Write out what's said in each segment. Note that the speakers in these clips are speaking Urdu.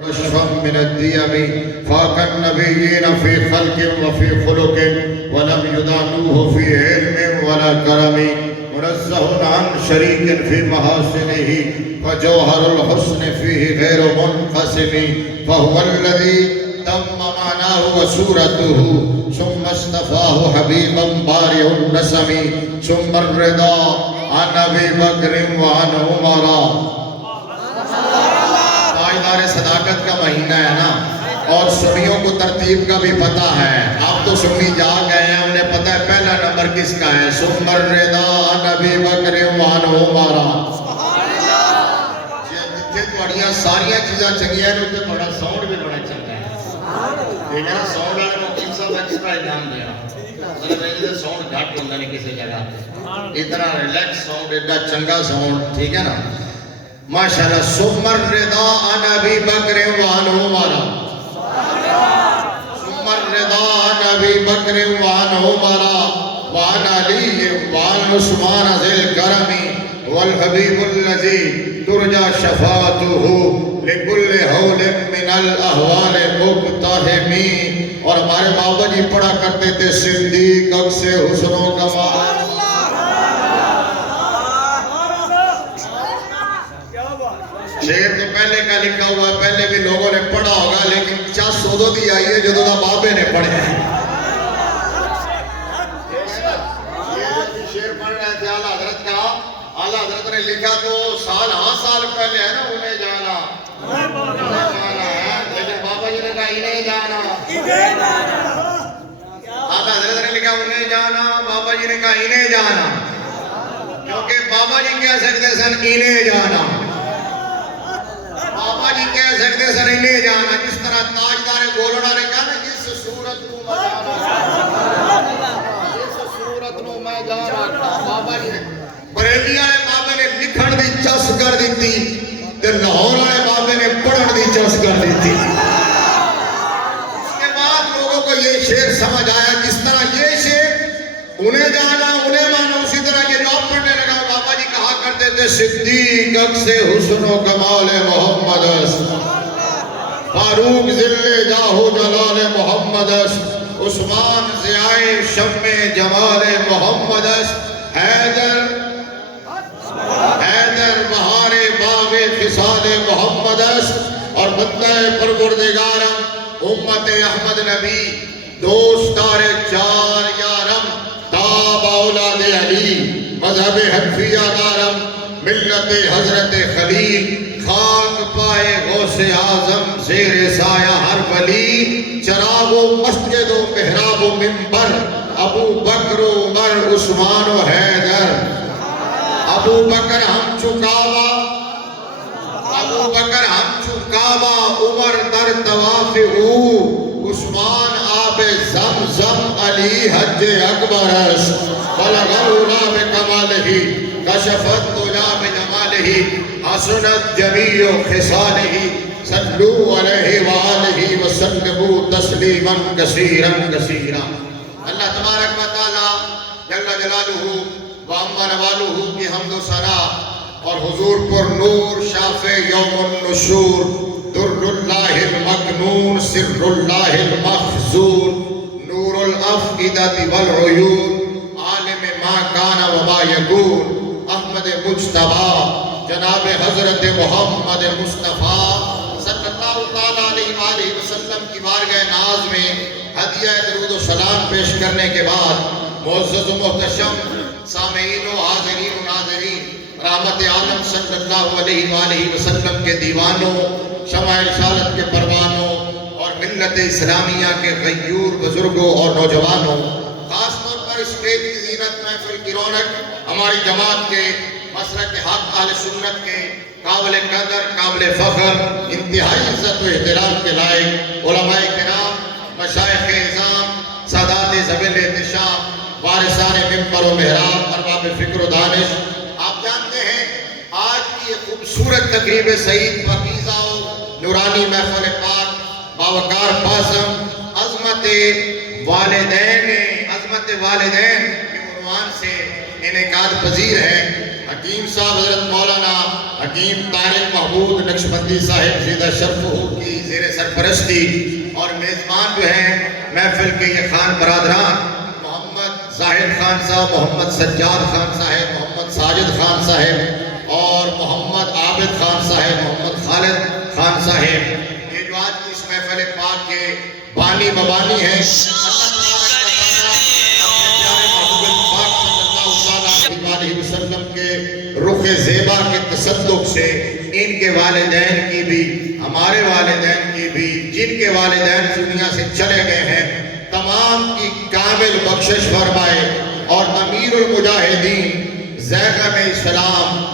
كشفا من الديم فاق النبيين في خلق وفي خلق ولم يدانوه في علم ولا كرم منزه عن شريك في محاسنه فجوهر الحسن فيه غير منقسم فهو الذي تم معناه وسورته ثم اصطفاه حبيبا بارئ النسم ثم الرضا عن ابي بکر وعن عمر. تاجدار صداقت کا مہینہ ہے نا، اور سنیوں کو ترتیب کا بھی پتہ ہے. آپ تو سنی جا گئے ہیں، انہیں پتہ ہے پہلا نمبر کس کا ہے. ثم الرضا عن ابی بکر وعن عمر. جتھے تھوڑیاں ساریاں چیزاں چنگیاں نے اتنے تھوڑا ساؤنڈ بھی بڑا چنگا ہے. ٹھیک ہے نا، ساؤنڈ والے کو کس سب ایکسٹرا انعام دینا، مطلب یہ ساؤنڈ گھٹ ہوتا نہیں کسی جگہ اتنا ریلیکس ساؤنڈ، اتنا چنگا ساؤنڈ. ٹھیک ہے نا، ماشاءاللہ. ثم الرضا عن ابی بکر وعن عمر. ثم الرضا عن ابی بکر وعن عمر وعن علی وعن عثمان ذی الکرم والحبیب الذی ترجى شفاعته لكل حول من الاحوال مقتحم. اور ہمارے بابا جی پڑھا کرتے تھے صدیق سے حسن و کمال. شعر تو پہلے کا لکھا ہوا ہے، پہلے بھی لوگوں نے پڑھا ہوگا، لیکن چس ادو دی آئی ہے جدو دا بابے نے پڑھے ہیں. یہ شعر پڑھ رہے تھے اعلیٰ حضرت کا. اعلیٰ حضرت نے لکھا تو سال سال پہلے ہے نا، انہیں جانا ہے، لیکن بابا جی نے کہا انہیں جانا. اعلیٰ حضرت نے لکھا انہیں جانا، بابا جی نے کہا انہیں جانا، کیونکہ بابا جی کہہ سکتے سن انہیں جانا، بابا جی کہہ سکتے سن انہیں جانا. جس طرح تاجدار گولڑا نے کہا نا، جس صورت نو میں جانا، جس صورت نو میں جانا. بابا جی نے بریلی والے بابے نے لکھن دی چس کر دیتی تے لاہور والے بابے نے پڑھن دی چس کر دیتی. اس کے بعد لوگوں کو یہ شعر سمجھ آیا. جس طرح یہ شعر انہیں جانا انہیں مانا، اسی طرح یہ جو پڑھنے لگا. بابا جی کہا کرتے تھے صدیق سے حسن و کمال محمد، فاروق ذل جاہ جلال محمد، عثمان ضیاء شم جمال محمد، حیدر بہار باغ خصال محمد، اور بندہ پروردگارم امت احمد نبی دوستار چار یارم تاب اولاد علی مذہب حنفیہ دارم ملت حضرت خلیل خاک پائے غوث اعظم زیر سایہ ہر ولی چراغ و مسجد و محراب و منبر ابو بکر و عمر عثمان و حیدر. ابو بکر ہم چکاوا، ابو بکر ہم چکاوا، عمر در طواف او، عثمان آب زمزم، علی حج اکبر. بلغ العلا بکمالہ کشفت الدجا بجمالہ حسنت جمیع خصالہ صلو علیہ وآلہ وسلموا تسلیما کثیرا کثیرا. اللہ تبارک و تعالی جل جلالہ وعم نوالہ کی حمد و ثنا اور حضور پر نور شافع یوم النشور در اللہ المکنون سر اللہ المخزون نور الافئدۃ والعیون عالم ما کان و ما یکون احمد مجتبی جناب حضرت محمد مصطفیٰ صلی اللہ تعالیٰ علیہ وآلہ وسلم کی بارگاہ ناز میں ہدیہ درود و سلام پیش کرنے کے بعد معزز و محتشم سامعین و حاضرین و ناظرین، رحمت عالم صلی اللہ علیہ وآلہ وسلم کے دیوانوں، شمع رسالت کے پروانوں اور ملت اسلامیہ کے غیور بزرگوں اور نوجوانوں، خاص طور پر اسٹیج کی زینت محفل کی رونق ہماری جماعت کے مسلک حق اہل سنت کے قابل قدر قابل فخر انتہائی عزت و احترام کے لائق علماء کرام، مشائخ اعظام، سادات ذوی احتشام، وارثان منبر و محراب، ارباب فکر و دانش. آپ جانتے ہیں آج کی یہ خوبصورت تقریب سعید پاکیزہ و نورانی محفل پاک باوقار بازم عظمت والدین کے عنوان سے انعقاد پذیر ہے. حکیم صاحب حضرت مولانا حکیم طارق محمود نقشبندی صاحب زیدہ شرف ہو کی پرستی اور میزبان جو ہیں محفل کے یہ خان برادران محمد زاہد خان صاحب، محمد سجاد خان صاحب، محمد ساجد خان صاحب اور محمد عابد خان صاحب، محمد خالد خان صاحب، یہ جو آج کی اس محفل پاک کے بانی مبانی ہیں، وسلم کے رخ زیبا کے تصدق سے ان کے والدین کی بھی، ہمارے والدین کی بھی، جن کے والدین دنیا سے چلے گئے ہیں، تمام کی کامل بخشش فرمائے اور امیر المجاہدین زیغم اسلام،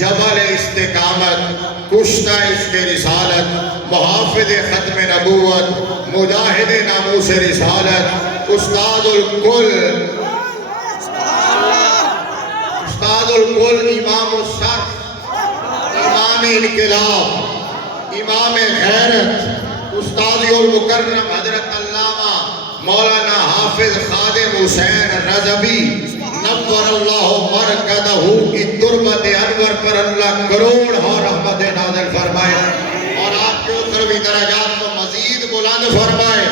جبل استقامت، کشتہ عشق رسالت، محافظ ختم نبوت، مجاہد ناموس رسالت، استاد الکل امام الشرف، امام انقلاب، امام غیرت، استاد المکرم حضرت علامہ مولانا حافظ خادم حسین رضوی نور اللہ مرکزہ کی تربت انور پر اللہ کروڑ رحمت نازل فرمائے اور آپ کے اخروی درجات کو مزید بلند فرمائے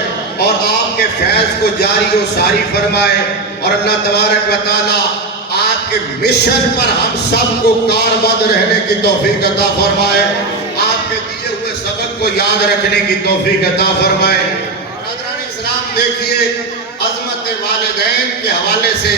اور آپ کے فیض کو جاری و ساری فرمائے اور اللہ تبارک و تعالی آپ کے مشن پر ہم سب کو کاربند رہنے کی توفیق عطا فرمائے، آپ کے دیے ہوئے سبق کو یاد رکھنے کی توفیق عطا فرمائے۔ برادران اسلام دیکھیے، عظمت والدین کے حوالے سے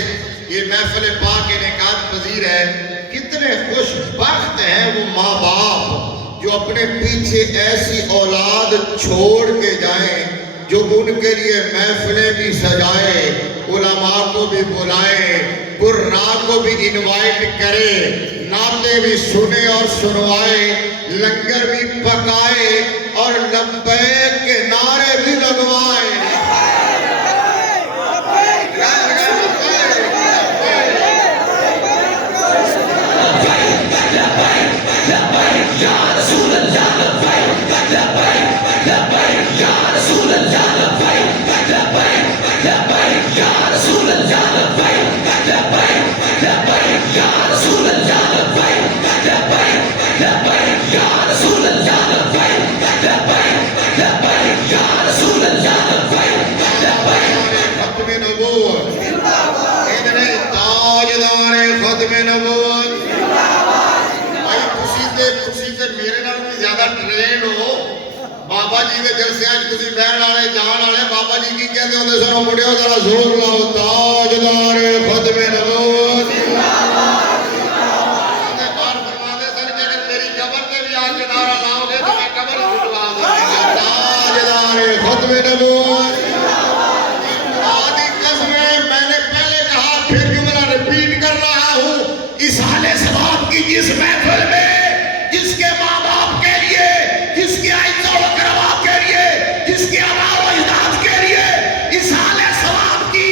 یہ محفل پاک انعقاد پذیر ہے۔ کتنے خوش بخت ہیں وہ ماں باپ جو اپنے پیچھے ایسی اولاد چھوڑ کے جائیں جو ان کے لیے محفلیں بھی سجائے، علماء کو بھی بلائے، قرآن کو بھی انوائٹ کرے، نعتیں بھی سنے اور سنوائے، لنگر بھی پکائے اور لبیک کے نعرے بھی لگوائے۔ بابا جی کے جلسے آج تسی بہن والے جان والے بابا جی کی کہتے ہوندے سنو مڑیو ذرا زور لاؤ، تاجدار ختم نبوت بار فرماتے سن کہ اگر میری قبر پہ بھی آ کے نعرہ لاؤ گے تو میں قبر چھٹوا دوں گا، تاجدار ختم نبوت۔ آدھی قسمیں میں نے پہلے کہا پھر جملہ ریپیٹ کر رہا ہوں، اس حال ثواب کی جس محفل میں جس کے ماں باپ کے لیے، جس کے عزت و کرما کے لیے، جس کے آباء و اجداد کے لیے اس حال ثواب کی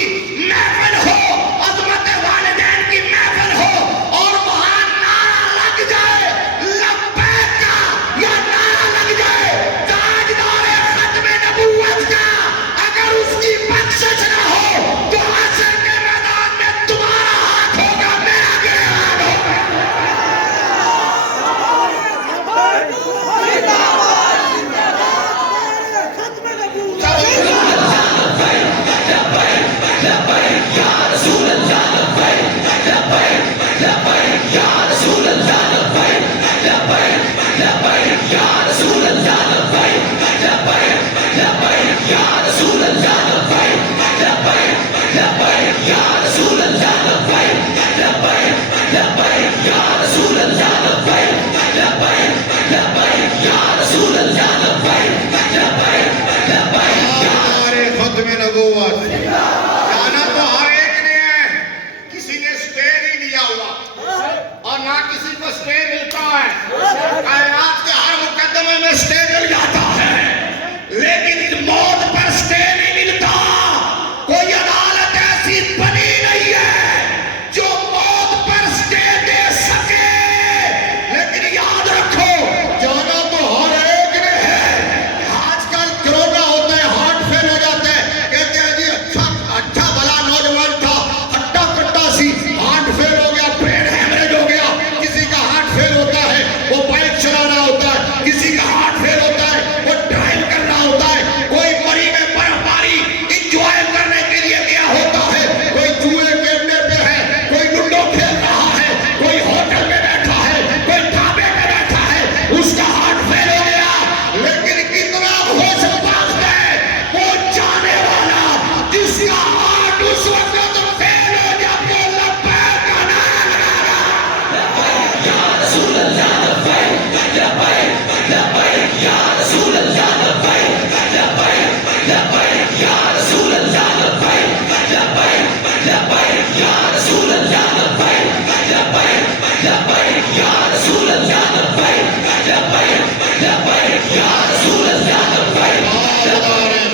محفل ہو، عظمت والدین کی محفل ہو اور وہاں نعرہ لگ جائے لبیک کا یا نعرہ لگ جائے تاجدار ختم نبوت کا، اگر اس کی بخشش نہ ہو تو حشر کے میدان میں تمہارا ہاتھ ہوگا، میرا گریبان ہوگا۔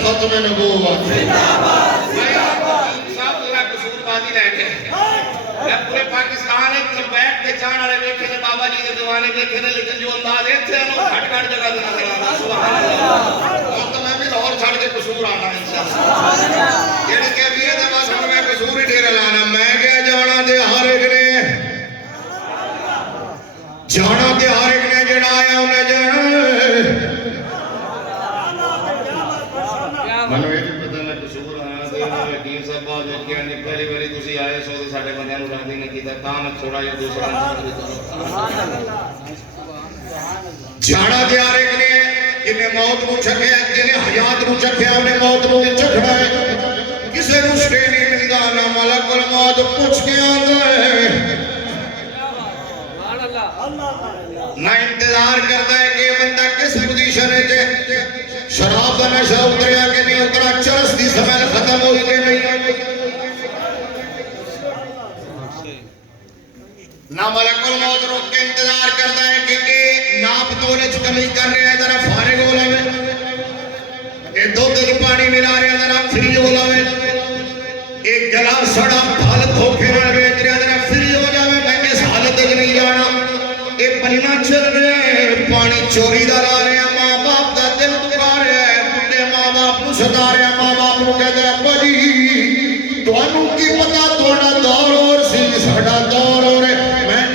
ختم نبوت پورے پاکستان بیٹھ کے چاہنے والے ویکھے نے بابا جی کے دیوانے ویکھے نے لیکن جو انداز اتنے گھٹ گھٹ جگہ دے نظر آنا سبحان اللہ اور تو میں بھی لاہور چھڑ کے قصور آنا انشاءاللہ جڑے کہ بھی ہے بس ہن میں قصور ہی ڈیرا لانا میں کیا جانا تے ہر ایک نے جانا تے ہر ایک نے جڑا آیا انہیں جانا منو یہ بھی پتہ میں قصور آیا تے حکیم صاحب بعد میں کیا نہیں پہلی باری تسی آئے سو تے ساڈے بندیاں نوں راضی نہیں کیتا تاں میں تھوڑا جہا دوسرا جانا تے ہر ایک نے جنہیں موت نو چکھیا جنہیں حیات نو چکھیا انہیں موت نو چکھنا ہے کسے نو سٹے نہیں ملدا نہ ملک الموت پوچھ کے آندا ہے نہ انتظار کرتا ہے کہ یہ بندہ کس پوزیشن ہے شراب کا نشہ اتریا کہ نہیں اترا چرس دی سمیل ختم ہوئی کہ نہیں نہ ملک الموت روک کے انتظار کرتا ہے کہ ناپ تولے کمی کر رہے ہیں ذرا فارغ ہو لوے یہ دو دل پانی ملا رہے ہیں ذرا فری ہو لوے ایک گلا سڑا حالت دھوکے نہ بیچ رہے ہیں ذرا فری ہو جاوے میں کس حالت تک نہیں جانا یہ پنینا چل رہے ہیں پانی چوری دا لا رہے ہیں ماں باپ دا دل دکھا رہے ہیں بڑے ماں باپ نو ستا رہے ہیں ماں باپ نو کہتے ہیں ابا جی تو انہوں کی پتا توڑا دور اور سی سڑا دور اور میں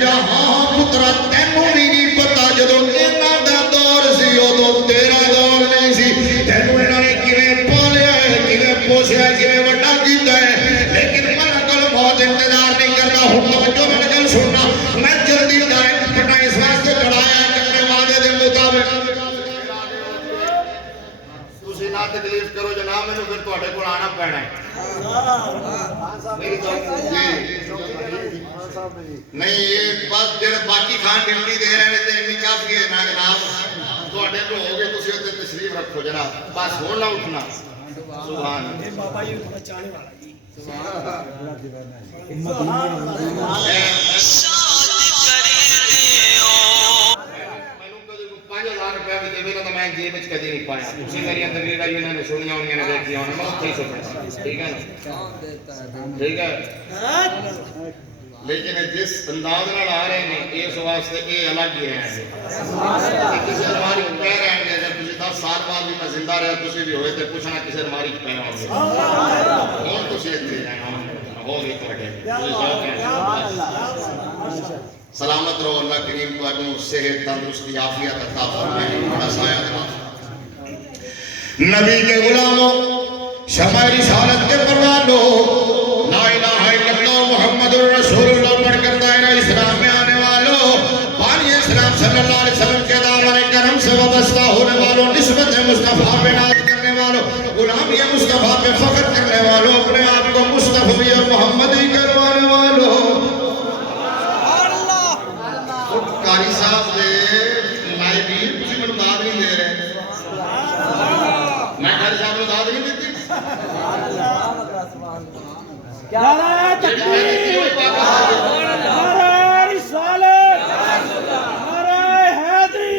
جہاں پترا تینوں بھی نہیں پتا جدو اینا دا دور سی ادو تیرا دور نہیں سی تینوں انہوں نے کیویں پالیا ہے کیویں پوسیا ہے کیویں وڈا کیتا ہے لیکن ملک الموت انتظار نہیں کرتا ہوں توجہ میں گل سننا میں جلدی ڈائریکٹ پٹا اس واسطے کڑایا ہے کہ اپنے وعدے دے مطابق تسی نہ تکلیف کرو جناب میں پھر تواڈے کول آنا پینا ہے نہیں یہ بس جڑے باقی خان ڈیوٹی دے رہے ہیں تے نہیں کافی ہے نا جناب تواڈے کو ہو گئے تسی اوتے تشریف رکھو جناب بس ہون نہ اٹھنا سبحان اللہ بابا جی بڑا چاہنے والا جی سبحان اللہ 5000 روپے بھی دے تو میں جیب وچ کدی نہیں پایا تسی میری تقریراں انہوں نے سنیاں ہونگیاں نے دیکھیاں ہونگیاں میں اوتھے ہی سمجھتا ٹھیک ہے نا ٹھیک ہے لیکن جس انداز نال آ رہے ہیں اس واسطے یہ الگ ہی رہے ہیں کسی الماری پہ رہے ہیں جب تسی 10 سال بعد بھی میں زندہ رہا تسی بھی ہوئے تے پوچھنا کسی الماری پہ ہوں گے اور تسی اتنے رہنا ہو گئی تو سلامت رہو اللہ کریم کو اگوں صحت تندرستی عافیت عطا فرمائے بڑا سایہ دے نبی کے غلاموں شمع رسالت کے پروانو لا الہ الا اللہ محمد رسول اللہ پڑھ کر دائرہ اسلام میں آنے والوں بانی اسلام صلی اللہ علیہ وسلم کے دامن کرم سے وابستہ ہونے والوں نسبت مصطفیٰ پہ ناز کرنے والوں غلامی مصطفیٰ پہ فخر کرنے والوں اپنے آپ کو مصطفی اور محمدی کروانے والوں قاری صاحب دے نائبین کسی میں داد نہیں دے رہے میں قاری صاحب نے داد نہیں دیتی نعرہ تکبیر نعرہ رسالت نعرہ حیدری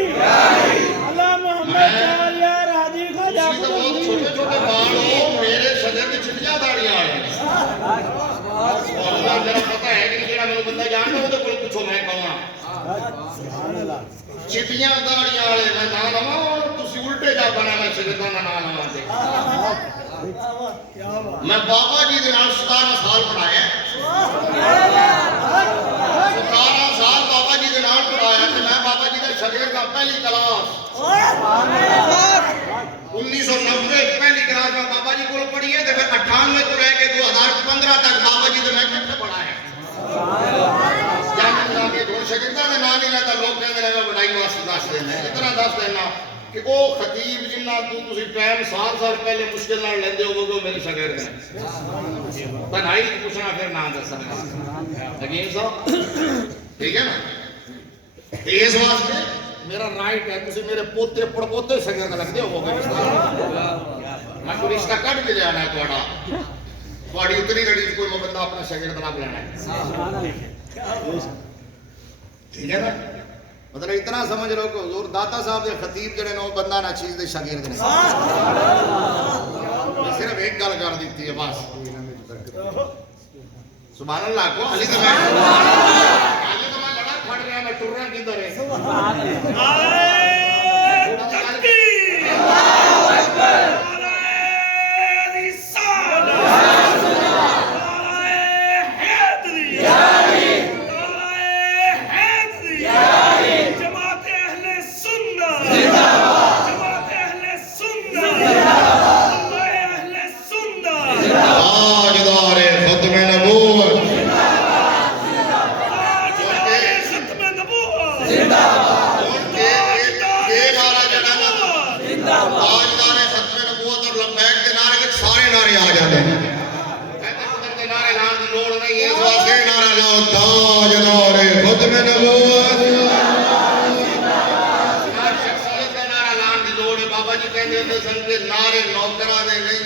اللہ محمد چاہیہ راجی کا جاکر چھوٹے چھوٹے بال میرے شجر کی چھٹیاں داڑیاں آئے اور اللہ جرہ پتہ ہے کہ جیڑا میں بندہ جانتا ہوں تو کوئی پوچھو میں کہوں چٹیاں داڑیاں والے میں نہ لواں اور تسی الٹے جا بنا میں شجروں کا نام لواں دے میں بابا جی دے نال 17 سال پڑھایا 17 سال بابا جی دے نال پڑھایا تے میں بابا جی دے شاگرد دا پہلی کلاس 1990 پہلی کلاس میں بابا جی کو پڑھی ہے تے پھر 98 کو لے کے 2015 تک بابا جی دے میں کٹھے پڑھایا جامع نظام یہ دون شاگرداں دے نام نہیں لیتا لوگ کہندے نے بڑائی واسطے دس دینا اتنا دس دینا کہ او خطیب جنہ تسی ٹائم سال پہلے مشکل نال لیندے ہو گے میرے شاگرد ہیں بنائی پوچھنا پھر نام دسنا حکیم صاحب ٹھیک ہے نا اس واسطے میرا رائٹ ہے تسی میرے پوتے پڑپوتے شاگرد لگتے ہو گے میں کوئی رشتہ کٹ کے لینا ہے تھوڑی اتنی گھڑی کوئی بندہ اپنا شاگرد نہ لینا ہے ٹھیک ہے نا مطلب اتنا سمجھ لو کہ حضور داتا صاحب دے خطیب جڑے نو بندہ نہ چیز دے شاگرد نے صرف ایک گل کر دیتی ہے بس سبحان اللہ کو علی تو میں لڑا کھڑ گیا میں ٹر رہا کدھر ہے سبحان اللہ تکبیر اللہ اکبر نعرہ رسالت نعرہ حیدری نعرہ حیدری جماعت اہل سنت زندہ باد جماعت اہل سنت زندہ باد اہل سنت زندہ باد تاجدار ختم نبوت بابا جی کہتے نعرے نوکرا دے نہیں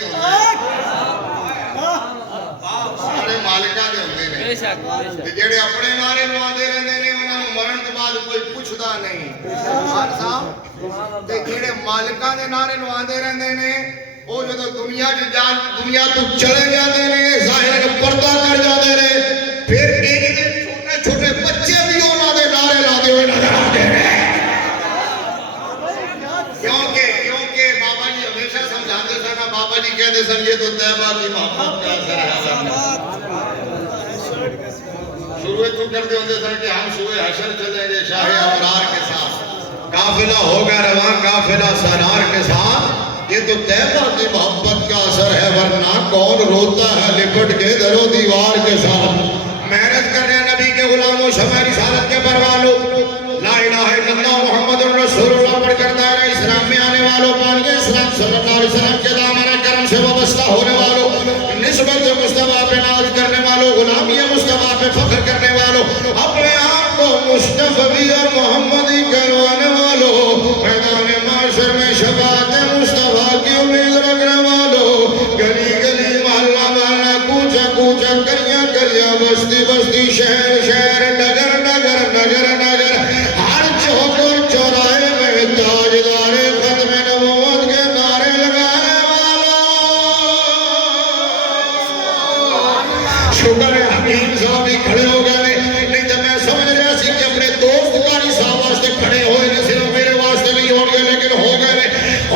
سارے مالکہ دے ہوندے نے جڑے اپنے نعرے لواندے رہندے نے انہاں نوں مرن دے بعد کوئی پوچھدا نہیں خان صاحب تے جڑے مالکاں دے نعرے لواندے رہندے نے او جدوں دنیا تو چلے جاندے نے ظاہر ہے پردہ کر جاندے نے پھر ایک دن چھوٹے چھوٹے بچے بھی انہاں دے نعرے لاندے ہوئے نظر آتے ہیں کیونکہ بابا جی ہمیشہ سمجھاتے سن بابا جی کہتے سن یہ تو طیبہ کی محبت کا اثر ہے شروع تو کرتے ہوتے سن کہ ہم سوئے حشر چلیں گے شاہ ابرار کے ساتھ قافلہ ہوگا رواں قافلہ سرار کے ساتھ یہ تو طیبہ کی محبت کا اثر ہے ورنہ کون روتا ہے لپٹ کے در و دیوار کے ساتھ محنت کر رہے ہیں نبی کے غلاموں شمع رسالت کے پروانوں لا الہ الا اللہ محمد رسول اللہ پڑھ کر دائرہ اسلام میں آنے والوں پانی اسلام صلی اللہ علیہ وسلم کے دامن کرم سے وابستہ ہونے والوں نسبت مصطفیٰ پہ ناز کرنے والوں غلامی مصطفیٰ پہ فخر کرنے والوں اپنے آپ کو مصطفی اور محمدی کروانے والوں میدان معاشر میں شفاعت مصطفیٰ کی امید رکھنے والوں گلی گلی محلہ محلہ کوچہ کوچہ کریاں کریاں بستی بستی شہر شہر نگر نگر نگر نگر ہر چوکر چوراہے میں تاجدار ختم نبوت کے نعرے لگانے والوں شکر ہے حکیم صاحب بھی کھڑے ہو گئے نہیں تو میں سمجھ رہا سی کہ اپنے دوست قاری صاحب واسطے کھڑے ہوئے نہیں صرف میرے واسطے نہیں ہو گئے لیکن ہو گئے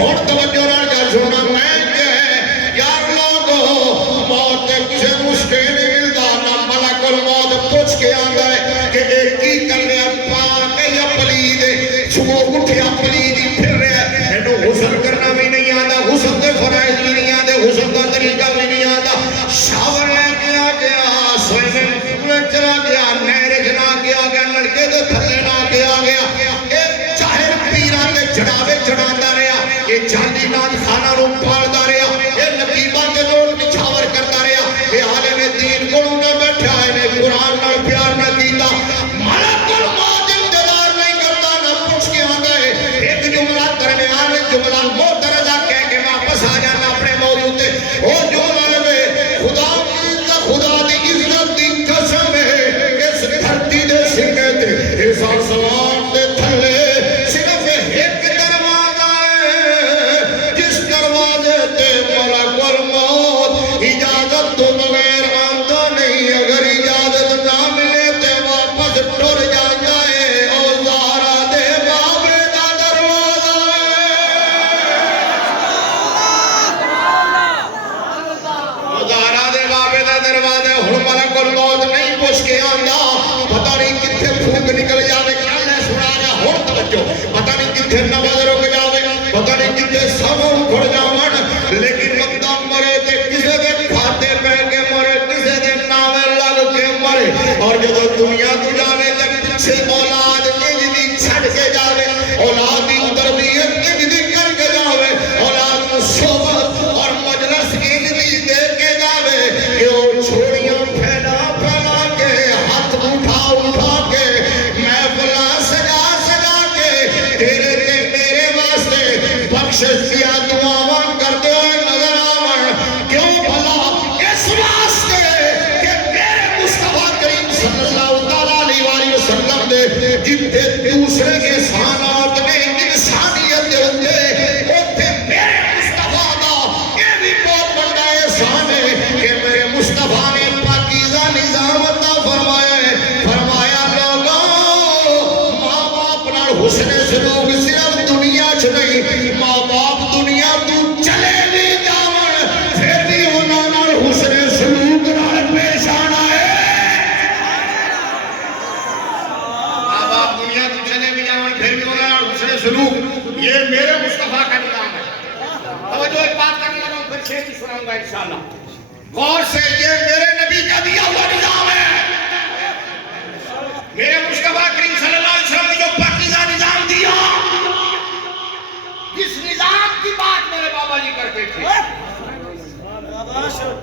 اور توجہ رہا کر سننا میں کہ یار لوگوں موت کسے مشکل نہیں ملتا نہ ملک الموت پوچھ کے آنگا ہے کہ ایک کی کر رہے پاک یا پلید چھو اٹھیا پلیدی پھر رہے انہوں غسل کرنا بھی نہیں آتا غسل دے فرائض بھی نہیں آتے غسل کا طریقہ بھی نہیں آتا شاور لے گیا گیا سوئمنگ چلا گیا نیرج نہ گیا گیا لڑکے دے تھلے نہ گیا گیا ایک چاہر پیران دے جڑاوے جڑاندہ رہا یہ جاندی ناد خانہ رو پھاڑدہ رہا یہ نقیبہ کے لوگ نچھاور کرتا رہا یہ عالم دین گڑوں نے بیٹھا ہے انہیں قرآن نہ پیار نہ کیتا ملک الموت انتظار نہیں کرتا نہ پوچھ کے آگئے ایک جملہ درمیان جملہ موترزہ کہہ کے واپس آ جانا اپنے موجود ہے وہ جملہ میں خدا دی عزت دی قسم ہے اس دھرتی دے سکے دے اس آسمان دے تھلے صرف ایک دروازہ ہے جس دروازے تے ملک الموت انشاءاللہ. غور سے یہ میرے نبی کا دیا ہوا نظام ہے. میرے مصطفیٰ کریم صلی اللہ علیہ وسلم نے جو پاکیزہ نظام دیا، جس نظام کی بات میرے بابا جی کرتے تھے،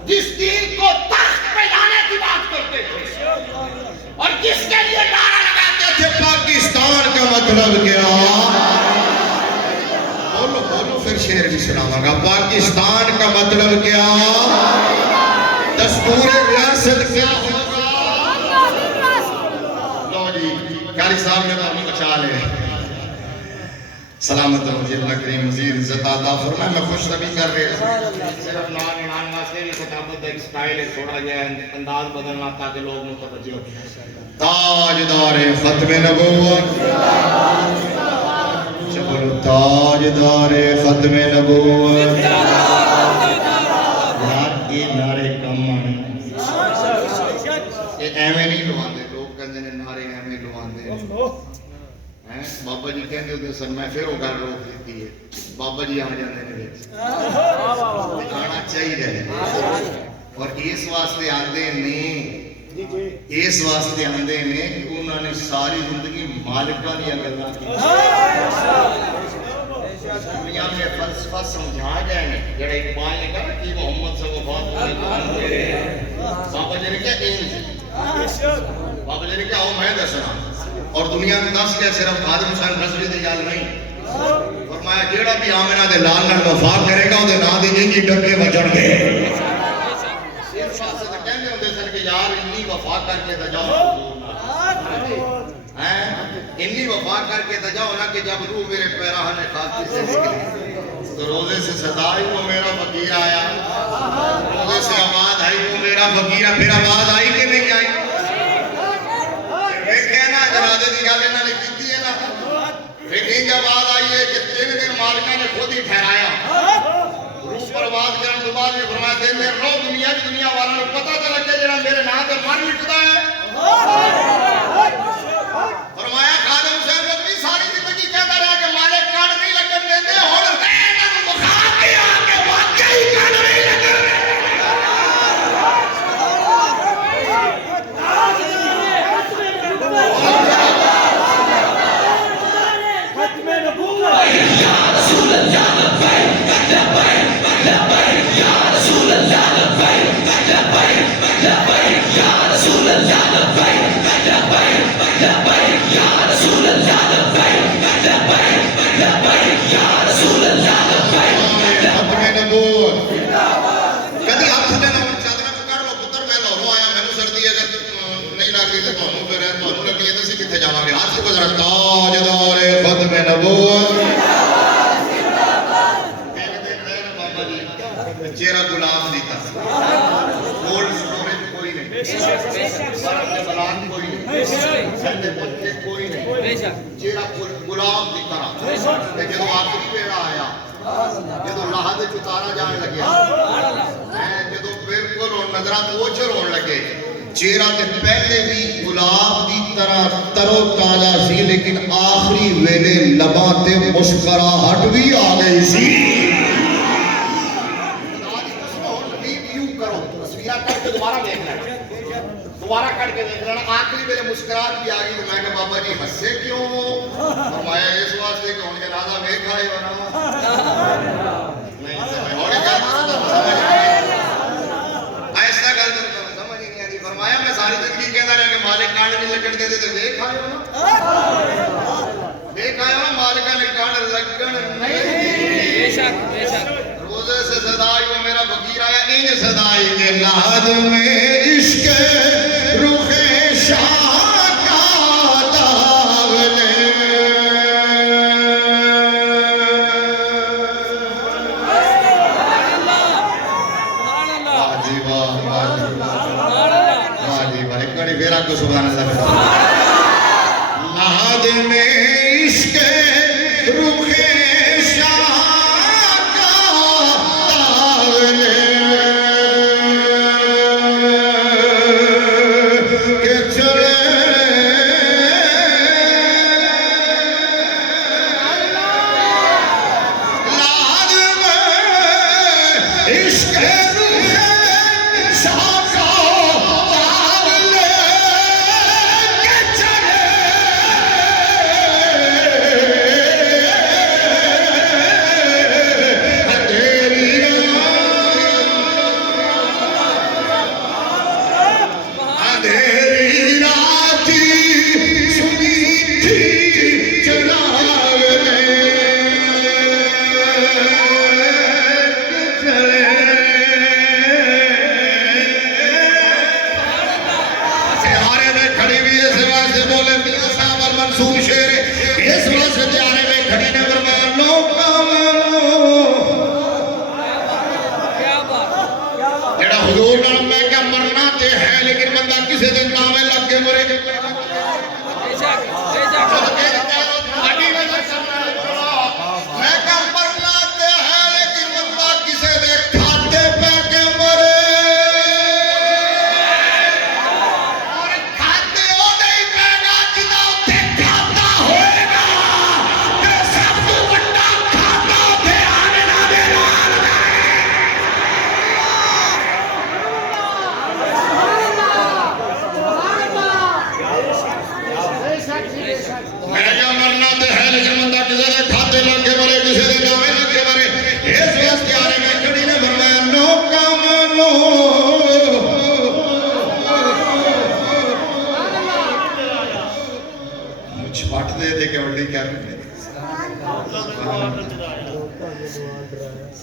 جس دین کو تخت پہ لانے کی بات کرتے تھے، اور جس کے لیے نعرہ لگاتے تھے پاکستان کا مطلب کیا؟ بولو بولو پھر شعر بھی سناؤں گا. پاکستان کا مطلب کیا؟ دستور ریاست کیا ہوگا؟ لو جی قاری صاحب نے تو ہمیں بچا لے. سلامت رہو جی، اللہ کریم مزید عزت عطا فرمائے. میں خوش نبی کر رہے ہیں، صرف نام انعام واسطے بھی خطابت ایک سٹائل ہے، تھوڑا جائے انداز بدلنا تاکہ لوگ متوجہ ہو. تاجدار ختم نبوت، چلو تاجدار ختم نبوت. یار یہ نعرے کم آنے، یہ ایویں نہیں لواندے. لوگ کہندے نے نعرے ایویں لواندے. بابا جی کہندے ہوندے سن، میں پھر وہ گل روک دیتی ہے. بابا جی آ جاندے نے وچ، آنا چاہیے. اور اس واسطے آندے نے، اس واسطے آندے نے کہ انہوں نے ساری زندگی مالکہ دیا گلاں کی. دنیا میں فلسفہ سمجھا گئے ہیں. جڑا اقبال نے کہا کہ محمد سے وفات ہونے کو میرے، بابا جی نے کہا انج، بابا جی نے کہا او میں دسنا. اور دنیا میں دس کے صرف خادم حسین رضوی دی گل نہیں. فرمایا جیڑا بھی آمنہ دے لال نال وفا کرے گا اودے نام دی جنگی ڈبے وجن گے. اس واسطے تے کہندے ہوندے سن کہ یار انی وفا کر کے تے جاؤ، انی وفا کر کے تے جاؤ نا کہ جب روح میرے پیراہن خاکی سے نکلی تو روزے سے صدا آئی وہ میرا فقیر آیا، روزے سے آواز آئی وہ میرا فقیر آیا. پھر آواز آئی کہ نہیں آئی؟ کہنا جنازے دی گل انہوں نے کیتی ہے نا. پھر یہ آواز آئی ہے کہ 3 دن مالکہ نے خود ہی ٹھہرایا. روح پرواز کرنے کے بعد یہ فرمایا دے میرے رو دنیا کی دنیا والوں کو پتہ تو لگے جڑا میرے نام تے من مٹدا ہے. فرمایا خادم حسین رضوی ساری زندگی کہتا رہا کہ مالک کاٹ نہیں لگن دیندے، ہن انہاں نوں بخا کے آ کے واقعی کاٹ نہیں لگن. تاجدار ختم نبوت. چہرہ گلاب دیتا، کولڈ سٹوریج کوئی نہیں، بلان کوئی نہیں، سندے پچے کوئی نہیں، چہرہ گلاب دی طرح. جدو آخری ویڑا آیا، جدو لحد چتارا جان لگیا، جدو بالکل نظرات اوچھر ہون لگے، چہرہ تے پہلے بھی گلاب دی طرح ترو تازہ سی، لیکن آخری ویلے لباں تے مسکراہٹ بھی آ گئی سی. دوبارہ کٹ کے دیکھ لینا. آخری میرے مسکراہٹ بھی آ گئی. تو میں کہا بابا جی ہنسے کیوں؟ فرمایا اس واسطے کہ ہن جنازہ ویکھ آئے ہو نا. نہیں ہوڑی گل ایسا گل تو سمجھ نہیں آتی. فرمایا میں ساری زندگی کہتا رہا کہ مالک کانڈ نہیں لگن دے تو ویکھ آئے ہو نا. ویکھ آئے ہو نا مالکہ نے کانڈ لگن نہیں. روزے سے صدائی وہ میرا فقیر آیا. انج صدائی کے لحد میں عشق رخ شاہ کا داغ لے. واہ جی واہ، واہ جی واہ، واہ جی واہ. ایک بڑی پھر آپ کو سبحان اللہ. لحد میں عشق رخ عشق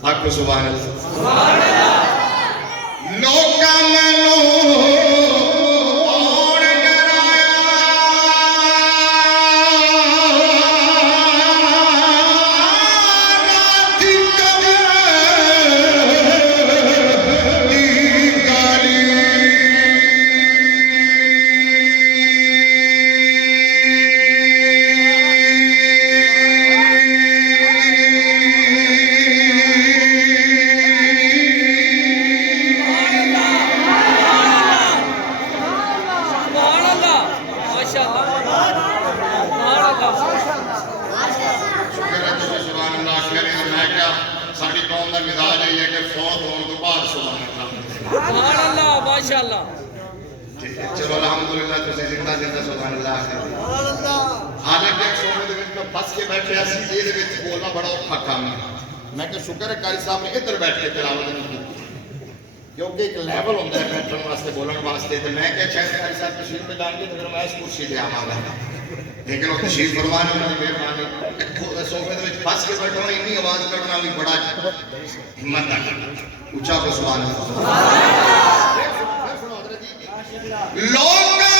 آکو سبحان اللہ لوکا منو اور ڈرایا رات کبھی کالی ساری قوم کا مزاج یہ ہے کہ فوت ہونے تو بعد سبحان اللہ ماشاءاللہ چلو الحمدللہ تسی زندہ زندہ سبحان اللہ حالانکہ سونے دے وچ پھس کے بیٹھے اسی دے وچ بولنا بڑا اوکھا کام ہے میں کہ شکر ہے قاری صاحب نے ادھر بیٹھ کے تلاوت نہیں کی کیونکہ ایک لیول ہوتا ہے بیٹھنے واسطے بولن واسطے تے میں کہ شاید قاری صاحب تشریف لے جائیں گے تو پھر میں اس کرسی تے آواں گا لیکن وہ تشریف فرمانے والی مہربانی سوفے دے وچ پھس کے بیٹھو اتنی آواز کرنا بھی بڑا ہمت ہے اونچا کو سبحان اللہ لوکا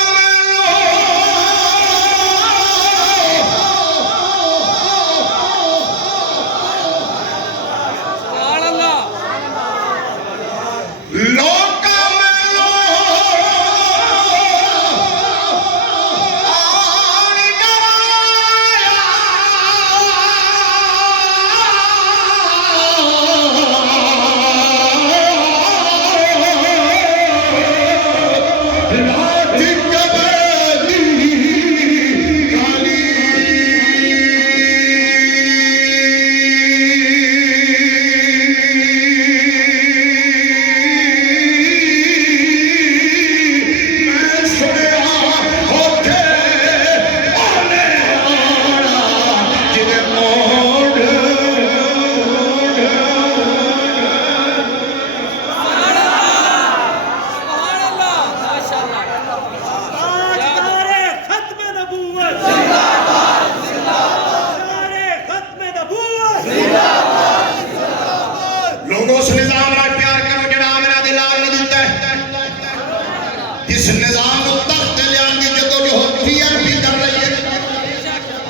لوگوں اس نظام میں پیار کرو جڑا میرا دلال نے دیتا ہے جس نظام کو تخت لیان کی جدو جو ہوتی ہے بھی کر رہی ہے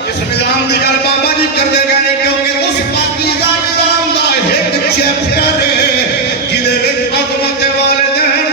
اس نظام دی گل بابا جی کر دے گئے کیونکہ اس پاکیزہ نظام دا ایک چیپٹر ہے جدے وچ عظمت والدین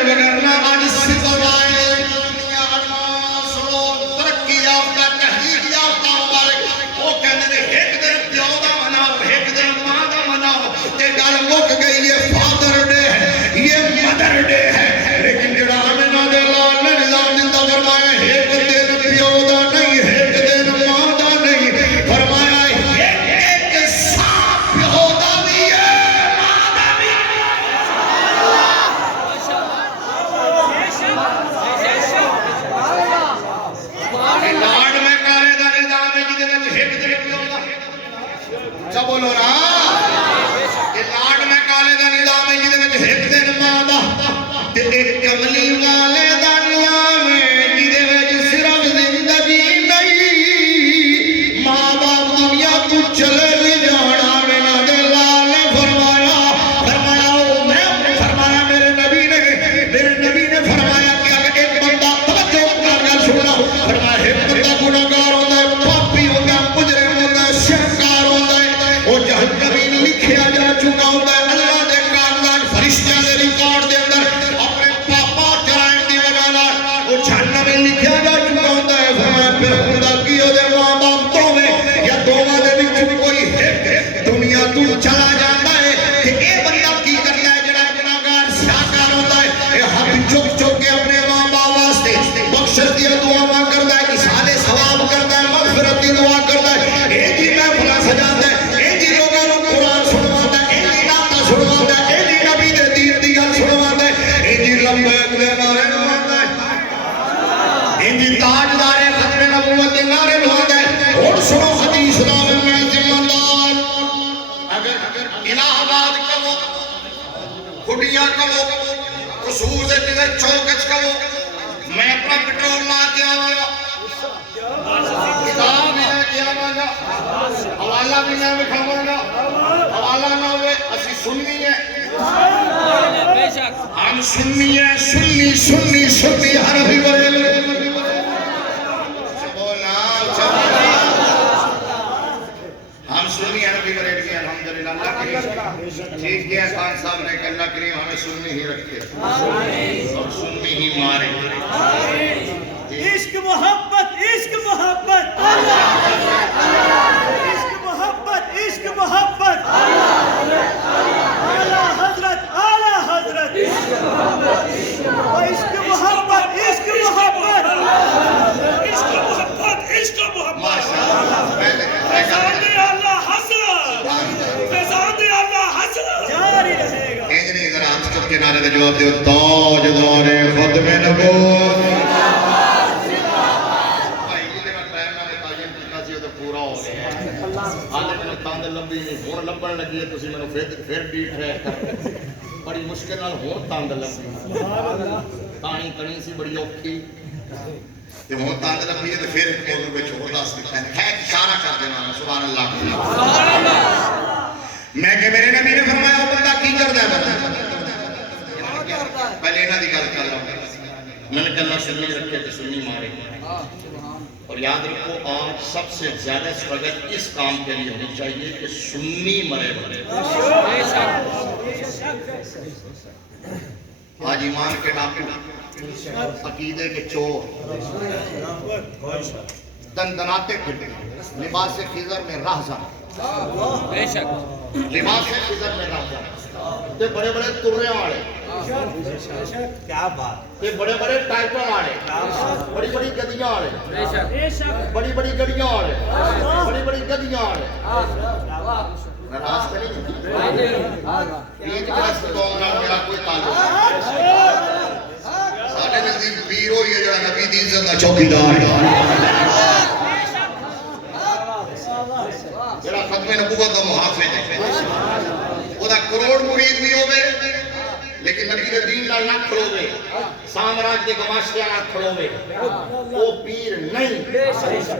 وگرنہ آج سوائے دنیا ادوانس لوگ ترقی یافتہ تحقیق یافتہ مبارک وہ کہنے نے ایک دن پیو دا مناؤ ایک دن ماں دا مناؤ تے گل مک گئی یہ فادر ڈے ہے یہ مدر ڈے ہے لیکن جڑا آمینہ دے لال نے نظام زندہ فرمایا ایک دن پیو دا نہیں ایک دن ماں دا نہیں فرمایا ایک ساتھ پیو دا بھی ہے ماں دا بھی ہے لاڈ میں کالے دا نظام ہے جدے میں ایک دن پیو دا چا بولو نا کہ لاڈ میں کالے دا نظام ہے جدے میں ایک دن ماں دا تے ایک کملی والے دا نظام ہے جدے میں صرف زندگی نہیں ماں باپ دنیا تو چلے بھی جانا مینا دے لال نے فرمایا فرمایا میرے نبی نے فرمایا کہ اگر ایک بندہ توجہ کر گل سننا فرمایا ایک بندہ گناہگار ہوتا ہے پاپی ہوتا ہے مجرم ہوتا ہے شرکار ہوتا ہے وہ جہنمی لکھیا جا چکا ہوتا ہے اللہ دے کارناج فرشتیاں دے ریکارڈ دے اندر اپنے پاپا جرائم دی وجہ نال وہ جہنمی لکھیا جا چکا ہوتا ہے فرمایا پھر خدا کی دے ماں باپ تو میں یا دوواں دے وچ کوئی ایک دنیا تو چلا جاتا ہے کہ اے بندہ کی کرتا ہے جڑا گناہگار شاکار ہوتا ہے اے ہاتھ چک چک کے اپنے ماں باپ واسطے بخشش دی دعا کرتا ہے ایصال ثواب کرتا ہے مغفرت دی دعا کرتا ہے اے جی محفل سجاتا ہے اے جی لوگوں کو قرآن سنواتا ہے اے جی نعت سنواتا ہے اے جی نبی دے دین دی گل سنواتا ہے اے جی لبیک دے نعرے لگاتا ہے اے جی تاجدار ختم نبوت دے نعرے لگاتا ہے اور سنو حدیث دا میں ذمہ دار اگر الہ آباد کہو کھڈیاں کہو قصور دے جگہ چوکچ کہو میں اپنا پٹرول لا کے آواں گا کتاب بھی لے کے آواں گا حوالہ بھی میں بکھاواں گا حوالہ نہ ہوئے اسی سننی ہے ہم سننی ہے سننی ہر بھی بولے ہم سننی ہے نبی بریڈ کی الحمدللہ اللہ کریم ٹھیک کیا خان صاحب نے کہ اللہ کریم ہمیں سننی ہی رکھے اور سننی ہی مارے عشق محبت عشق محبت عشق محبت عشق محبت اعلیٰ حضرت عشق محبت عشق محبت عشق محبت عشق محبت ماشاءاللہ فیضان اللہ حسرت جاری رہے گا انجنی ذرا ہاتھ چپ کے نعرے کا جواب دیو تاج دار ختم نبوت بھائی یہ میں ٹائم نہ متعین کرنا سی تو پورا ہو گیا حالے میں تاند لمبی نہیں ہون لمبن لگی ہے تسی میں پھر ڈی ٹریک کر بڑی مشکل نال ہون تاند لمبی کہانی کڑی سی بڑی اوکھی تے ہون تاند لمبی ہے تے پھر موضوع وچ ہور دس دتا ہے اشارہ کر دینا سبحان اللہ میں کہ میرے نبی نے فرمایا وہ بندہ کی کردا ہے پہلے انہاں دی گل کر لوں میں نے کہا سنی رکھے تے سنی مارے اور یاد رکھو آج سب سے زیادہ سٹرگل اس کام کے لیے ہونی چاہیے کہ سنی مرے بڑے آج ایمان کے ڈاکو عقیدے کے چور دندناتے پھرتے لباس خضر میں راہزن لباس خضر میں راہزن تے بڑے بڑے ترے والے کیا بات تے بڑے بڑے ٹائٹل والے بڑی بڑی گدیاں والے بڑی بڑی گڑیاں والے بڑی بڑی گدیاں والے ناراض تو نہیں ایک جس قوم نال میرا کوئی تعلق ساڈے نزدیک پیر ہوئی ہے جڑا نبی دی عزت دا چوکیدار ہے جڑا ختم نبوت دا محافظ ہے او دا کروڑ مرید بھی ہوے لیکن نبی دے دین نال نہ کھلوے سامراج دے گماشتیاں نال کھلوے او پیر نہیں